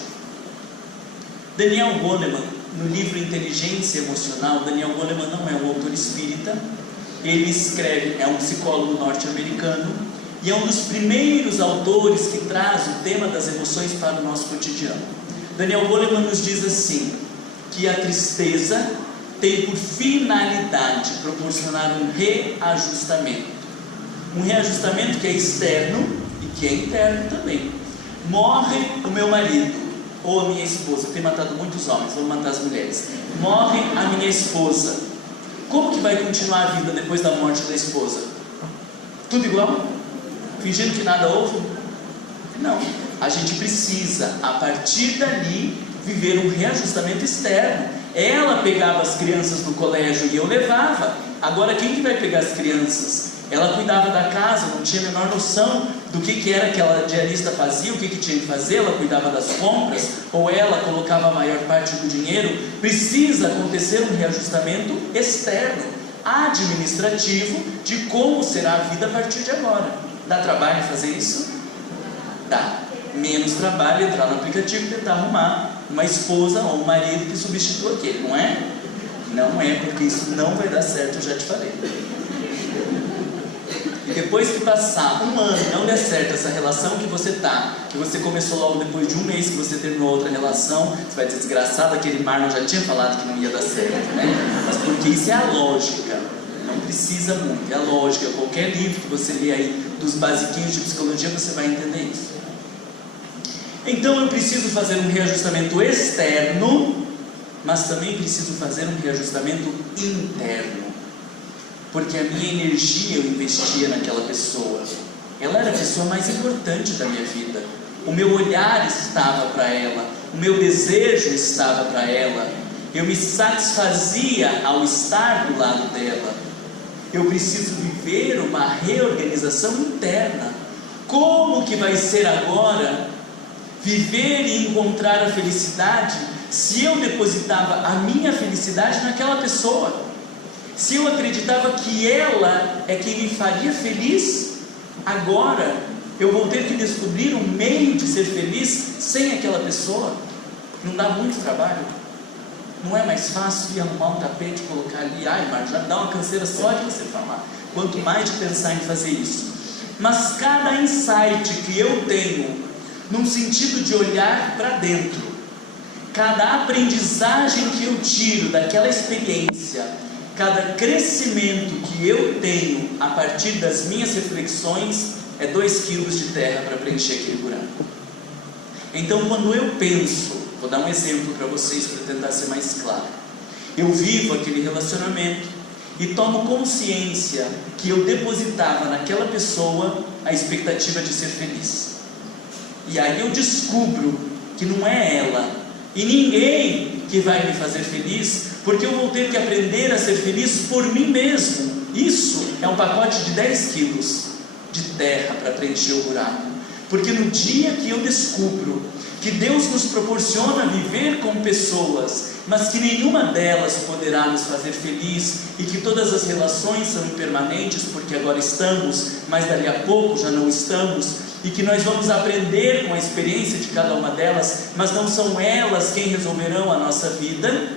Daniel Goleman, no livro Inteligência Emocional, Daniel Goleman não é um autor espírita, ele escreve, é um psicólogo norte-americano, e é um dos primeiros autores que traz o tema das emoções para o nosso cotidiano. Daniel Goleman nos diz assim, que a tristeza tem por finalidade proporcionar um reajustamento que é externo e que é interno também. Morre o meu marido ou a minha esposa, tem matado muitos homens, vamos matar as mulheres. Morre a minha esposa, como que vai continuar a vida depois da morte da esposa? Tudo igual? Fingindo que nada houve? Não, a gente precisa, a partir dali, viver um reajustamento externo. Ela pegava as crianças no colégio e eu levava. Agora quem que vai pegar as crianças? Ela cuidava da casa, não tinha a menor noção do que era que a diarista fazia, o que tinha que fazer. Ela cuidava das compras, ou ela colocava a maior parte do dinheiro. Precisa acontecer um reajustamento externo, administrativo, de como será a vida a partir de agora. Dá trabalho fazer isso? Dá. Menos trabalho entrar no aplicativo e tentar arrumar uma esposa ou um marido que substitua aquele, não é? Não é, porque isso não vai dar certo, eu já te falei. E depois que passar um ano e não der certo essa relação que você que você começou logo depois de um mês que você terminou outra relação, você vai dizer: desgraçado, aquele Marlon já tinha falado que não ia dar certo, né? Mas porque isso é a lógica, não precisa muito, é a lógica. Qualquer livro que você lê aí dos basiquinhos de psicologia, você vai entender isso. Então eu preciso fazer um reajustamento externo mas também preciso fazer um reajustamento interno, porque a minha energia eu investia naquela pessoa. Ela era a pessoa mais importante da minha vida. O meu olhar estava para ela, o meu desejo estava para ela, eu me satisfazia ao estar do lado dela. Eu preciso viver uma reorganização interna. Como que vai ser agora viver e encontrar a felicidade se eu depositava a minha felicidade naquela pessoa? Se eu acreditava que ela é quem me faria feliz, agora eu vou ter que descobrir um meio de ser feliz sem aquela pessoa. Não dá muito trabalho? Não é mais fácil ir arrumar um tapete e colocar ali? Ai, Marcos, já me dá uma canseira só de você falar, quanto mais de pensar em fazer isso. Mas cada insight que eu tenho, num sentido de olhar para dentro, cada aprendizagem que eu tiro daquela experiência, cada crescimento que eu tenho a partir das minhas reflexões, é 2 quilos de terra para preencher aquele buraco. Então, quando eu penso, vou dar um exemplo para vocês para tentar ser mais claro. Eu vivo aquele relacionamento e tomo consciência que eu depositava naquela pessoa a expectativa de ser feliz. E aí eu descubro que não é ela e ninguém que vai me fazer feliz, porque eu vou ter que aprender a ser feliz por mim mesmo. Isso é um pacote de 10 quilos de terra para preencher o buraco. Porque no dia que eu descubro que Deus nos proporciona viver com pessoas, mas que nenhuma delas poderá nos fazer feliz, e que todas as relações são impermanentes, porque agora estamos, mas dali a pouco já não estamos, e que nós vamos aprender com a experiência de cada uma delas, mas não são elas quem resolverão a nossa vida.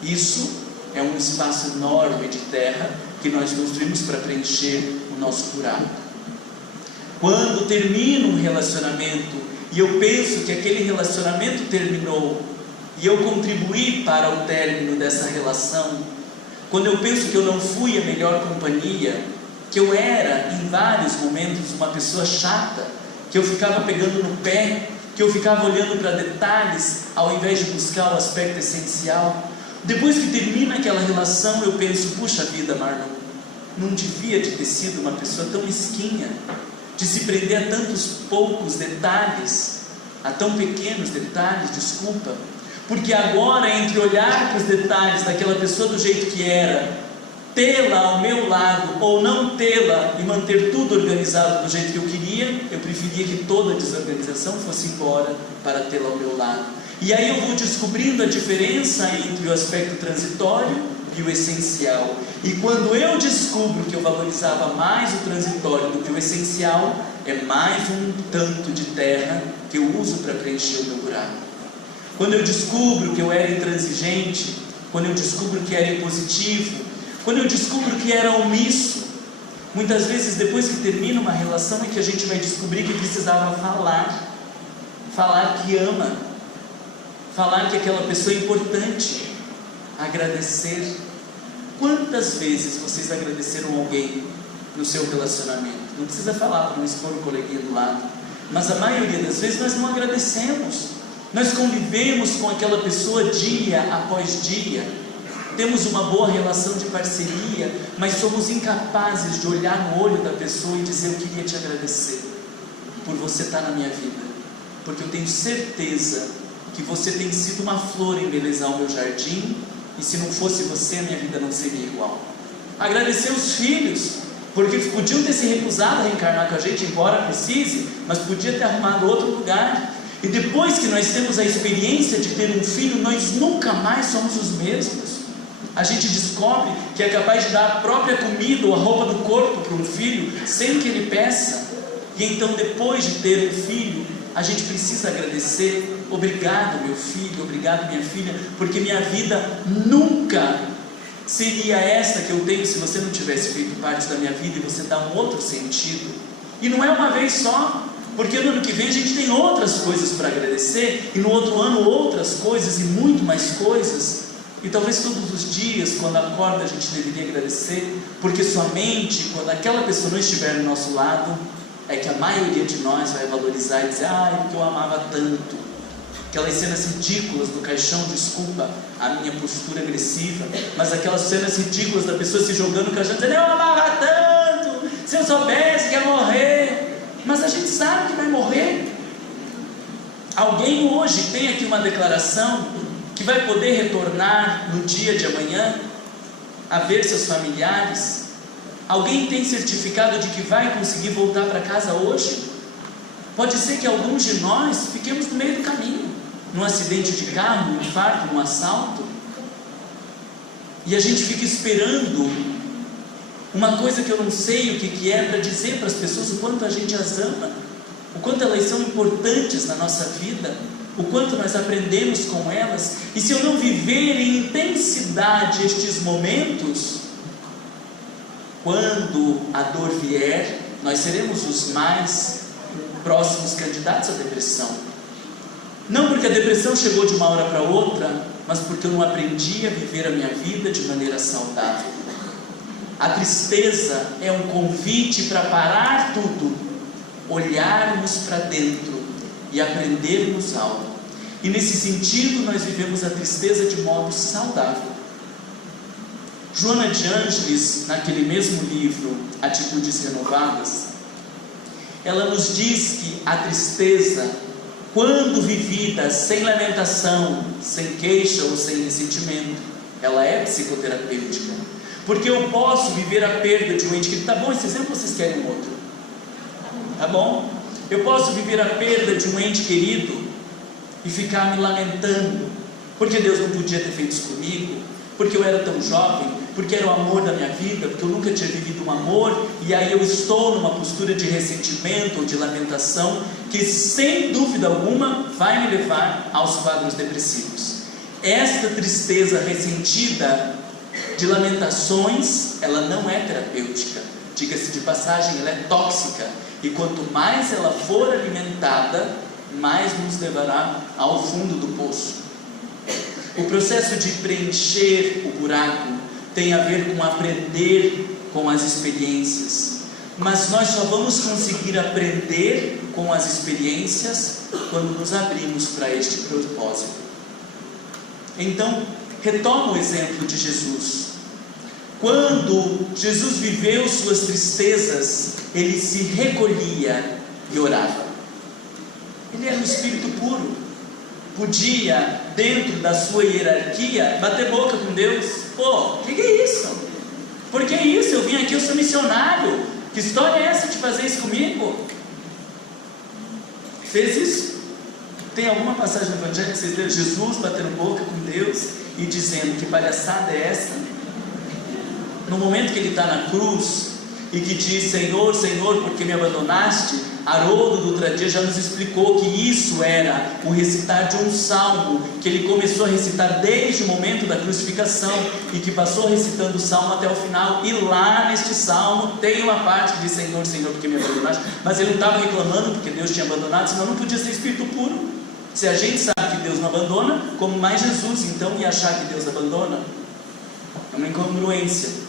Isso é um espaço enorme de terra que nós construímos para preencher o nosso buraco. Quando termino um relacionamento e eu penso que aquele relacionamento terminou e eu contribuí para o término dessa relação, quando eu penso que eu não fui a melhor companhia, que eu era em vários momentos uma pessoa chata, que eu ficava pegando no pé, que eu ficava olhando para detalhes ao invés de buscar o aspecto essencial, depois que termina aquela relação eu penso, puxa vida, Marlon, não devia de ter sido uma pessoa tão mesquinha, de se prender a tantos poucos detalhes, a tão pequenos detalhes, desculpa, porque agora entre olhar para os detalhes daquela pessoa do jeito que era, tê-la ao meu lado ou não tê-la e manter tudo organizado do jeito que eu queria, eu preferia que toda a desorganização fosse embora para tê-la ao meu lado. E aí eu vou descobrindo a diferença entre o aspecto transitório e o essencial. E quando eu descubro que eu valorizava mais o transitório do que o essencial, é mais um tanto de terra que eu uso para preencher o meu buraco. Quando eu descubro que eu era intransigente, quando eu descubro que era impositivo, quando eu descubro que era omisso, muitas vezes depois que termina uma relação é que a gente vai descobrir que precisava falar que ama, falar que aquela pessoa é importante, agradecer. Quantas vezes vocês agradeceram alguém no seu relacionamento? Não precisa falar para não expor o coleguinha do lado, mas a maioria das vezes nós não agradecemos. Nós convivemos com aquela pessoa dia após dia, temos uma boa relação de parceria, mas somos incapazes de olhar no olho da pessoa e dizer: eu queria te agradecer por você estar na minha vida, porque eu tenho certeza que você tem sido uma flor em embelezar o meu jardim, e se não fosse você, a minha vida não seria igual. Agradecer os filhos, porque podiam ter se recusado a reencarnar com a gente, embora precise, mas podia ter arrumado outro lugar. E depois que nós temos a experiência de ter um filho, nós nunca mais somos os mesmos. A gente descobre que é capaz de dar a própria comida ou a roupa do corpo para um filho, sem que ele peça. E então, depois de ter um filho, a gente precisa agradecer: obrigado meu filho, obrigado minha filha, porque minha vida nunca seria essa que eu tenho se você não tivesse feito parte da minha vida, e você dá um outro sentido. E não é uma vez só, porque no ano que vem a gente tem outras coisas para agradecer, e no outro ano outras coisas e muito mais coisas. E talvez todos os dias, quando acorda, a gente deveria agradecer, porque somente quando aquela pessoa não estiver do nosso lado, é que a maioria de nós vai valorizar e dizer: porque eu amava tanto aquelas cenas ridículas do caixão, desculpa a minha postura agressiva, mas aquelas cenas ridículas da pessoa se jogando no caixão, dizendo: eu amava tanto, se eu soubesse que ia morrer. Mas a gente sabe que vai morrer. Alguém hoje tem aqui uma declaração que vai poder retornar no dia de amanhã a ver seus familiares? Alguém tem certificado de que vai conseguir voltar para casa hoje? Pode ser que alguns de nós fiquemos no meio do caminho, num acidente de carro, num infarto, num assalto, e a gente fica esperando uma coisa que eu não sei o que é, para dizer para as pessoas o quanto a gente as ama, o quanto elas são importantes na nossa vida, o quanto nós aprendemos com elas. E se eu não viver em intensidade estes momentos, quando a dor vier, nós seremos os mais próximos candidatos à depressão. Não porque a depressão chegou de uma hora para outra, mas porque eu não aprendi a viver a minha vida de maneira saudável. A tristeza é um convite para parar tudo, olharmos para dentro e aprendermos algo. E nesse sentido nós vivemos a tristeza de modo saudável. Joana de Ângeles, naquele mesmo livro, Atitudes Renovadas, ela nos diz que a tristeza, quando vivida sem lamentação, sem queixa ou sem ressentimento, ela é psicoterapêutica. Porque eu posso viver a perda de um ente querido. Tá bom, esse exemplo vocês querem um outro? Tá bom? Eu posso viver a perda de um ente querido e ficar me lamentando, porque Deus não podia ter feito isso comigo, porque eu era tão jovem, porque era o amor da minha vida, porque eu nunca tinha vivido um amor, e aí eu estou numa postura de ressentimento ou de lamentação, que sem dúvida alguma vai me levar aos quadros depressivos. Esta tristeza ressentida de lamentações, ela não é terapêutica, diga-se de passagem, ela é tóxica, e quanto mais ela for alimentada, mais nos levará ao fundo do poço. O processo de preencher o buraco tem a ver com aprender com as experiências, mas nós só vamos conseguir aprender com as experiências quando nos abrimos para este propósito. Então, retoma o exemplo de Jesus. Quando Jesus viveu suas tristezas, ele se recolhia e orava. Ele era um espírito puro, podia, dentro da sua hierarquia, bater boca com Deus. Pô, o que é isso? Por que isso? Eu vim aqui, eu sou missionário. Que história é essa de fazer isso comigo? Fez isso? Tem alguma passagem no Evangelho que vocês leram Jesus batendo boca com Deus e dizendo: que palhaçada é essa? No momento que ele está na cruz e que diz: Senhor, Senhor, por que me abandonaste? Haroldo Dutra já nos explicou que isso era o recitar de um salmo que ele começou a recitar desde o momento da crucificação e que passou recitando o salmo até o final. E lá neste salmo tem uma parte que diz: Senhor, Senhor, por que me abandonaste? Mas ele não estava reclamando porque Deus tinha abandonado, senão não podia ser espírito puro. Se a gente sabe que Deus não abandona, como mais Jesus então ia achar que Deus abandona? É uma incongruência.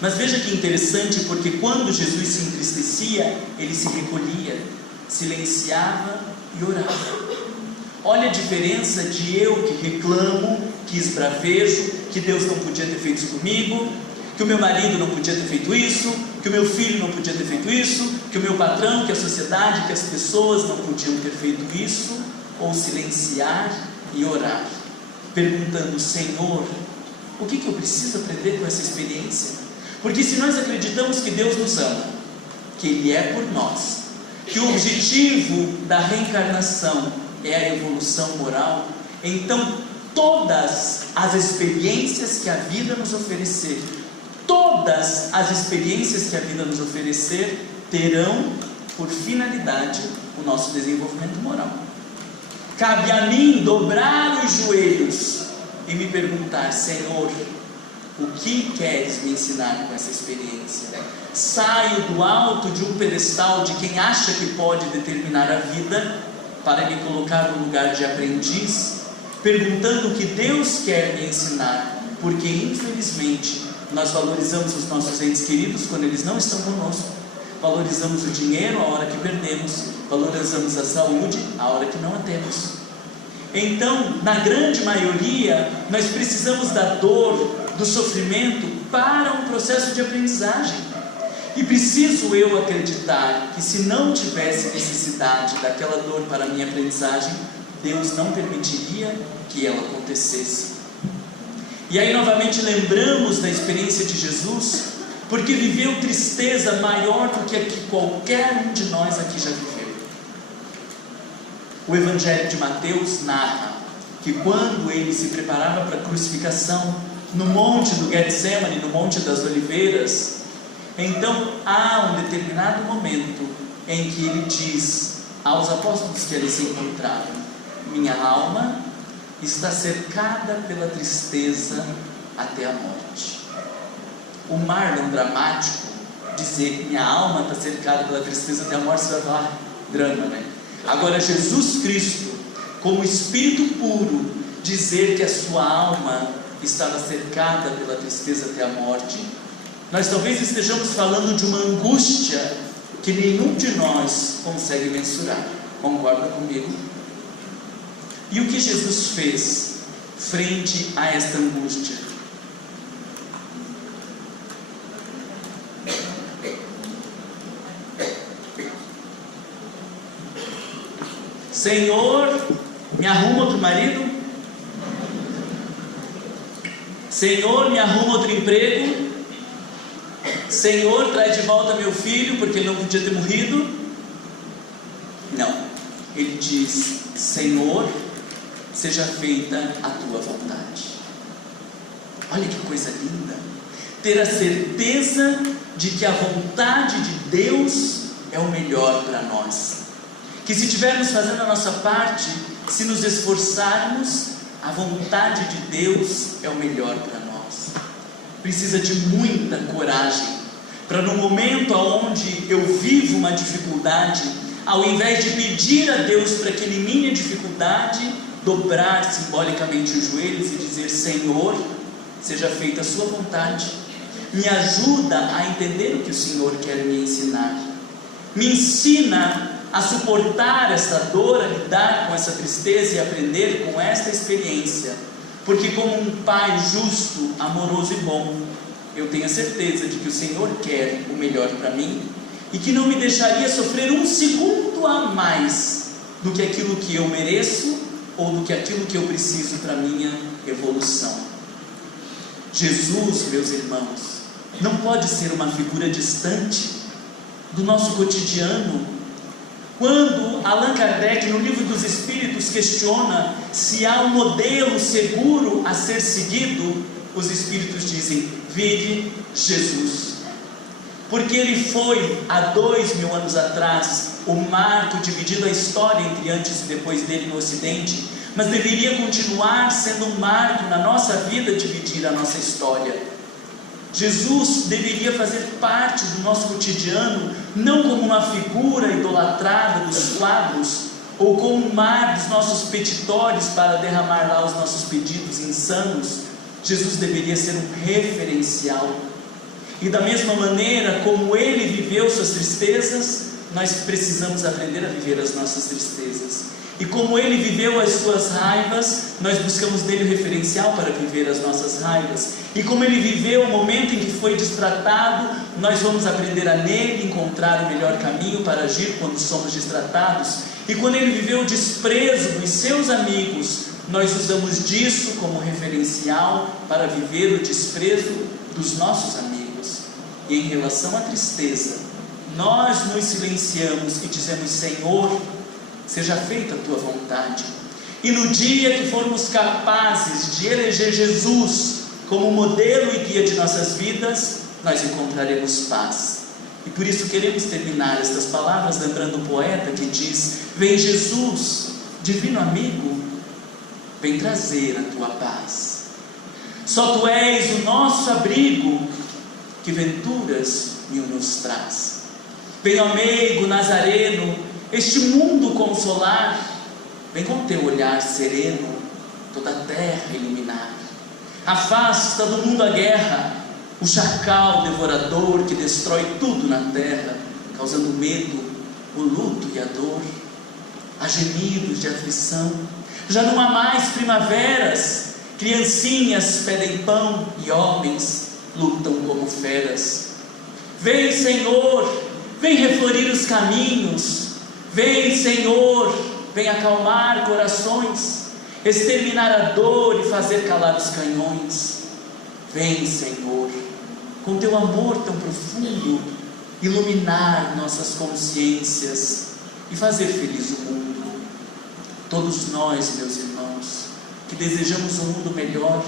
Mas veja que interessante, porque quando Jesus se entristecia, ele se recolhia, silenciava e orava. Olha a diferença de eu que reclamo, que esbravejo, que Deus não podia ter feito isso comigo, que o meu marido não podia ter feito isso, que o meu filho não podia ter feito isso, que o meu patrão, que a sociedade, que as pessoas não podiam ter feito isso, ou silenciar e orar, perguntando: Senhor, o que eu preciso aprender com essa experiência? Porque se nós acreditamos que Deus nos ama, que Ele é por nós, que o objetivo da reencarnação é a evolução moral, então todas as experiências que a vida nos oferecer, todas as experiências que a vida nos oferecer, terão por finalidade o nosso desenvolvimento moral. Cabe a mim dobrar os joelhos e me perguntar: Senhor, o que queres me ensinar com essa experiência? Saio do alto de um pedestal de quem acha que pode determinar a vida para me colocar no lugar de aprendiz, perguntando o que Deus quer me ensinar, porque infelizmente nós valorizamos os nossos entes queridos quando eles não estão conosco, valorizamos o dinheiro a hora que perdemos, valorizamos a saúde a hora que não a temos. Então, na grande maioria, nós precisamos da dor, do sofrimento para um processo de aprendizagem. E preciso eu acreditar que se não tivesse necessidade daquela dor para a minha aprendizagem, Deus não permitiria que ela acontecesse. E aí novamente lembramos da experiência de Jesus, porque viveu tristeza maior do que a que qualquer um de nós aqui já viveu. O Evangelho de Mateus narra que quando ele se preparava para a crucificação, no monte do Getsemane, no monte das Oliveiras, então há um determinado momento em que ele diz aos apóstolos que ali se encontravam: minha alma está cercada pela tristeza até a morte. O Marlon dramático dizer que minha alma está cercada pela tristeza até a morte, você vai falar drama, né? Agora Jesus Cristo, como Espírito puro, dizer que a sua alma estava cercada pela tristeza até a morte, nós talvez estejamos falando de uma angústia que nenhum de nós consegue mensurar. Concorda comigo? E o que Jesus fez frente a esta angústia? Senhor, me arruma outro marido? Senhor, me arruma outro emprego? Senhor, traz de volta meu filho, porque ele não podia ter morrido? Não. Ele diz: Senhor, seja feita a tua vontade. Olha que coisa linda, ter a certeza de que a vontade de Deus é o melhor para nós, que se estivermos fazendo a nossa parte, se nos esforçarmos, a vontade de Deus é o melhor para nós. Precisa de muita coragem para, no momento onde eu vivo uma dificuldade, ao invés de pedir a Deus para que elimine a dificuldade, dobrar simbolicamente os joelhos e dizer: Senhor, seja feita a sua vontade, me ajuda a entender o que o Senhor quer me ensinar, me ensina a suportar essa dor, a lidar com essa tristeza e aprender com esta experiência, porque como um Pai justo, amoroso e bom, eu tenho a certeza de que o Senhor quer o melhor para mim e que não me deixaria sofrer um segundo a mais do que aquilo que eu mereço ou do que aquilo que eu preciso para a minha evolução. Jesus, meus irmãos, não pode ser uma figura distante do nosso cotidiano. Quando Allan Kardec, no Livro dos Espíritos, questiona se há um modelo seguro a ser seguido, os Espíritos dizem: vide Jesus, porque ele foi, há 2000 anos atrás, o marco dividindo a história entre antes e depois dele no Ocidente, mas deveria continuar sendo um marco na nossa vida, dividir a nossa história. Jesus deveria fazer parte do nosso cotidiano, não como uma figura idolatrada dos quadros, ou como um mar dos nossos petitórios para derramar lá os nossos pedidos insanos. Jesus deveria ser um referencial. E da mesma maneira como ele viveu suas tristezas, nós precisamos aprender a viver as nossas tristezas. E como ele viveu as suas raivas, nós buscamos nele o referencial para viver as nossas raivas. E como ele viveu o momento em que foi destratado, nós vamos aprender a nele encontrar o melhor caminho para agir quando somos destratados. E quando ele viveu o desprezo dos seus amigos, nós usamos disso como referencial para viver o desprezo dos nossos amigos. E em relação à tristeza, nós nos silenciamos e dizemos: Senhor, seja feita a tua vontade. E no dia que formos capazes de eleger Jesus como modelo e guia de nossas vidas, nós encontraremos paz. E por isso queremos terminar estas palavras lembrando o poeta que diz: vem Jesus, divino amigo, vem trazer a tua paz. Só tu és o nosso abrigo, que venturas mil nos traz. Vem, ó meigo nazareno, este mundo consolar, vem com teu olhar sereno, toda a terra iluminar. Afasta do mundo a guerra, o chacal devorador que destrói tudo na terra, causando medo, o luto e a dor. Há gemidos de aflição, Já não há mais primaveras, criancinhas pedem pão e homens lutam como feras. Vem, Senhor, vem reflorir os caminhos. Vem, Senhor, vem acalmar corações, exterminar a dor e fazer calar os canhões. Vem, Senhor, com teu amor tão profundo, iluminar nossas consciências e fazer feliz o mundo. Todos nós, meus irmãos, que desejamos um mundo melhor,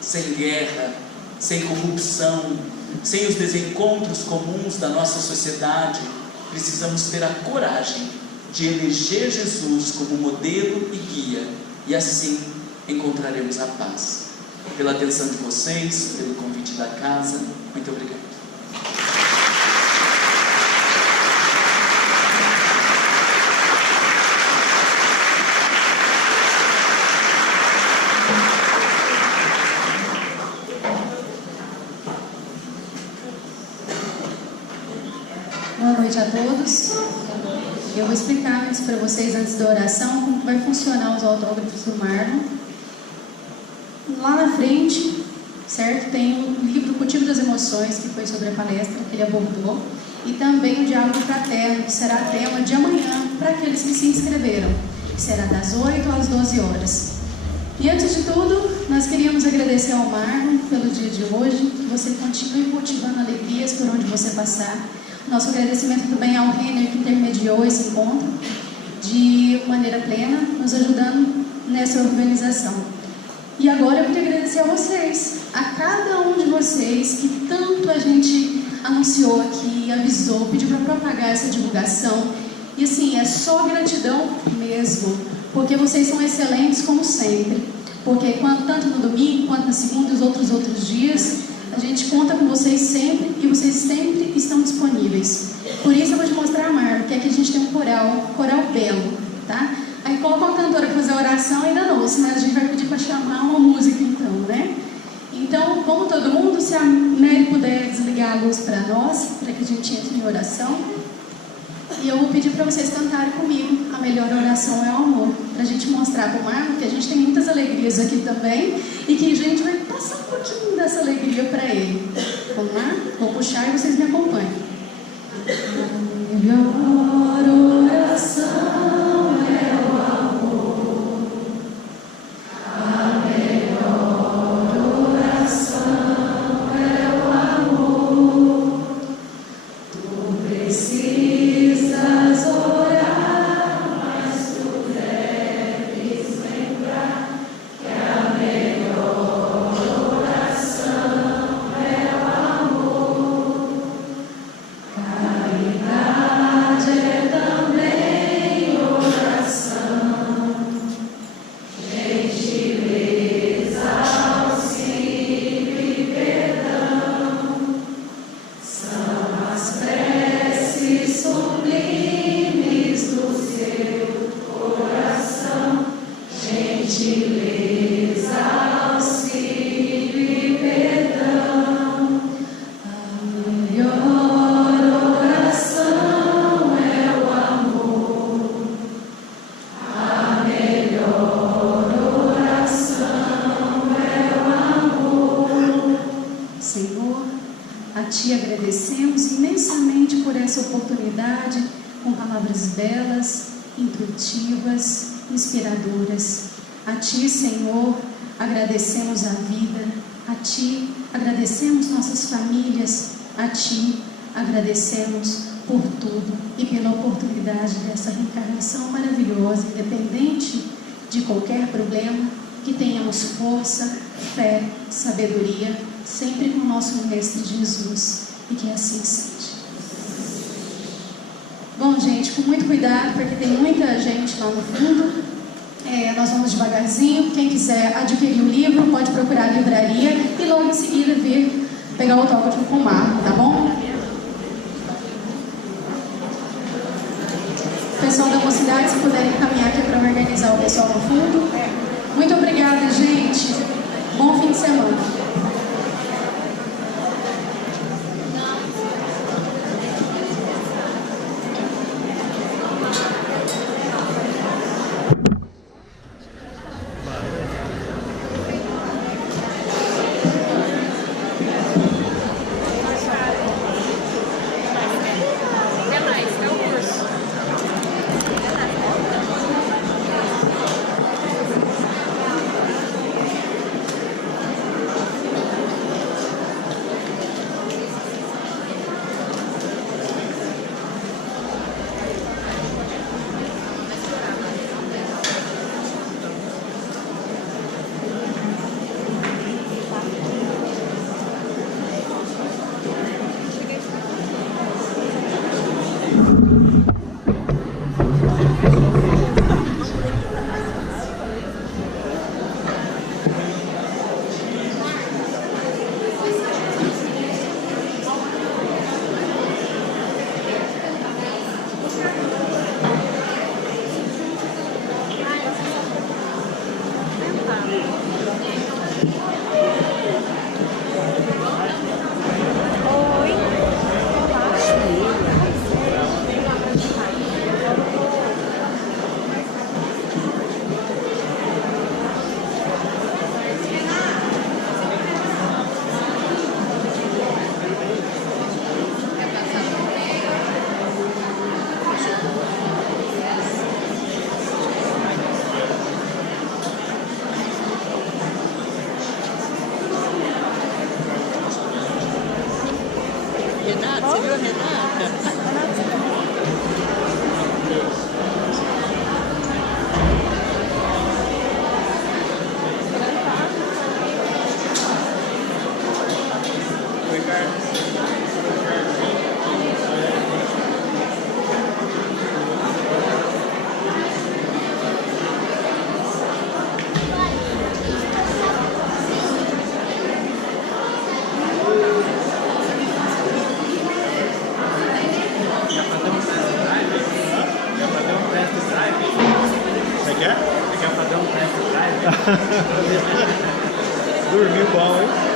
sem guerra, sem corrupção, sem os desencontros comuns da nossa sociedade, precisamos ter a coragem de eleger Jesus como modelo e guia, e assim encontraremos a paz. Pela atenção de vocês, pelo convite da casa, muito obrigado. Boa noite a todos. Eu vou explicar antes para vocês, antes da oração, como vai funcionar os autógrafos do Marlon. Lá na frente, certo? Tem um livro, Cultivo das Emoções, que foi sobre a palestra que ele abordou, e também o Diálogo Fraterno, que será tema de amanhã para aqueles que se inscreveram, que será das 8 às 12 horas. E antes de tudo, nós queríamos agradecer ao Marlon pelo dia de hoje, que você continue cultivando alegrias por onde você passar. Nosso agradecimento também ao Renner, que intermediou esse encontro de maneira plena, nos ajudando nessa organização. E agora eu queria agradecer a vocês, a cada um de vocês, que tanto a gente anunciou aqui, avisou, pediu para propagar essa divulgação. E assim, é só gratidão mesmo, porque vocês são excelentes como sempre. Porque tanto no domingo, quanto na segunda e os outros dias, a gente conta com vocês sempre e vocês sempre estão disponíveis. Por isso eu vou te mostrar, Marlon, que aqui a gente tem um coral belo, tá? Aí coloca uma cantora para fazer a oração, ainda não, senão a gente vai pedir para chamar uma música então, né? Então, vamos todo mundo, se a Mary puder desligar a luz para nós, para que a gente entre em oração. E eu vou pedir para vocês cantarem comigo, a melhor oração é o amor, para a gente mostrar para o Marlon que a gente tem muitas alegrias aqui também e que a gente vai passar um pouquinho dessa alegria para ele. Vamos lá? Vou puxar e vocês me acompanham. A melhor oração é o amor. A melhor oração é o amor. Tu precisas orar, mas tu deves lembrar que a melhor oração é o amor. Caridade é também oração, gentileza, auxílio e perdão são as preces sublimes do seu coração. Gentileza, auxílio e perdão. A melhor oração é o amor. A melhor oração é o amor. Senhor, a Ti agradecemos imensamente por essa oportunidade, com palavras belas, intuitivas, inspiradoras. A Ti, Senhor, agradecemos a vida. A Ti agradecemos nossas famílias. A Ti agradecemos por tudo e pela oportunidade dessa reencarnação maravilhosa, independente de qualquer problema, que tenhamos força, fé, sabedoria, sempre com o nosso Mestre Jesus, e que assim seja. Bom, gente, com muito cuidado, porque tem muita gente lá no fundo. Nós vamos devagarzinho. Quem quiser adquirir o livro, pode procurar a livraria e logo em seguida vir pegar o autógrafo com o Marlon, tá bom? Pessoal da mocidade, se puderem caminhar aqui para organizar o pessoal no fundo. Muito obrigada, gente. Bom fim de semana. Dormiu bom, hein?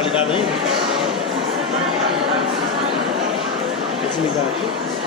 Tá ligado ainda? Quer desligar aqui?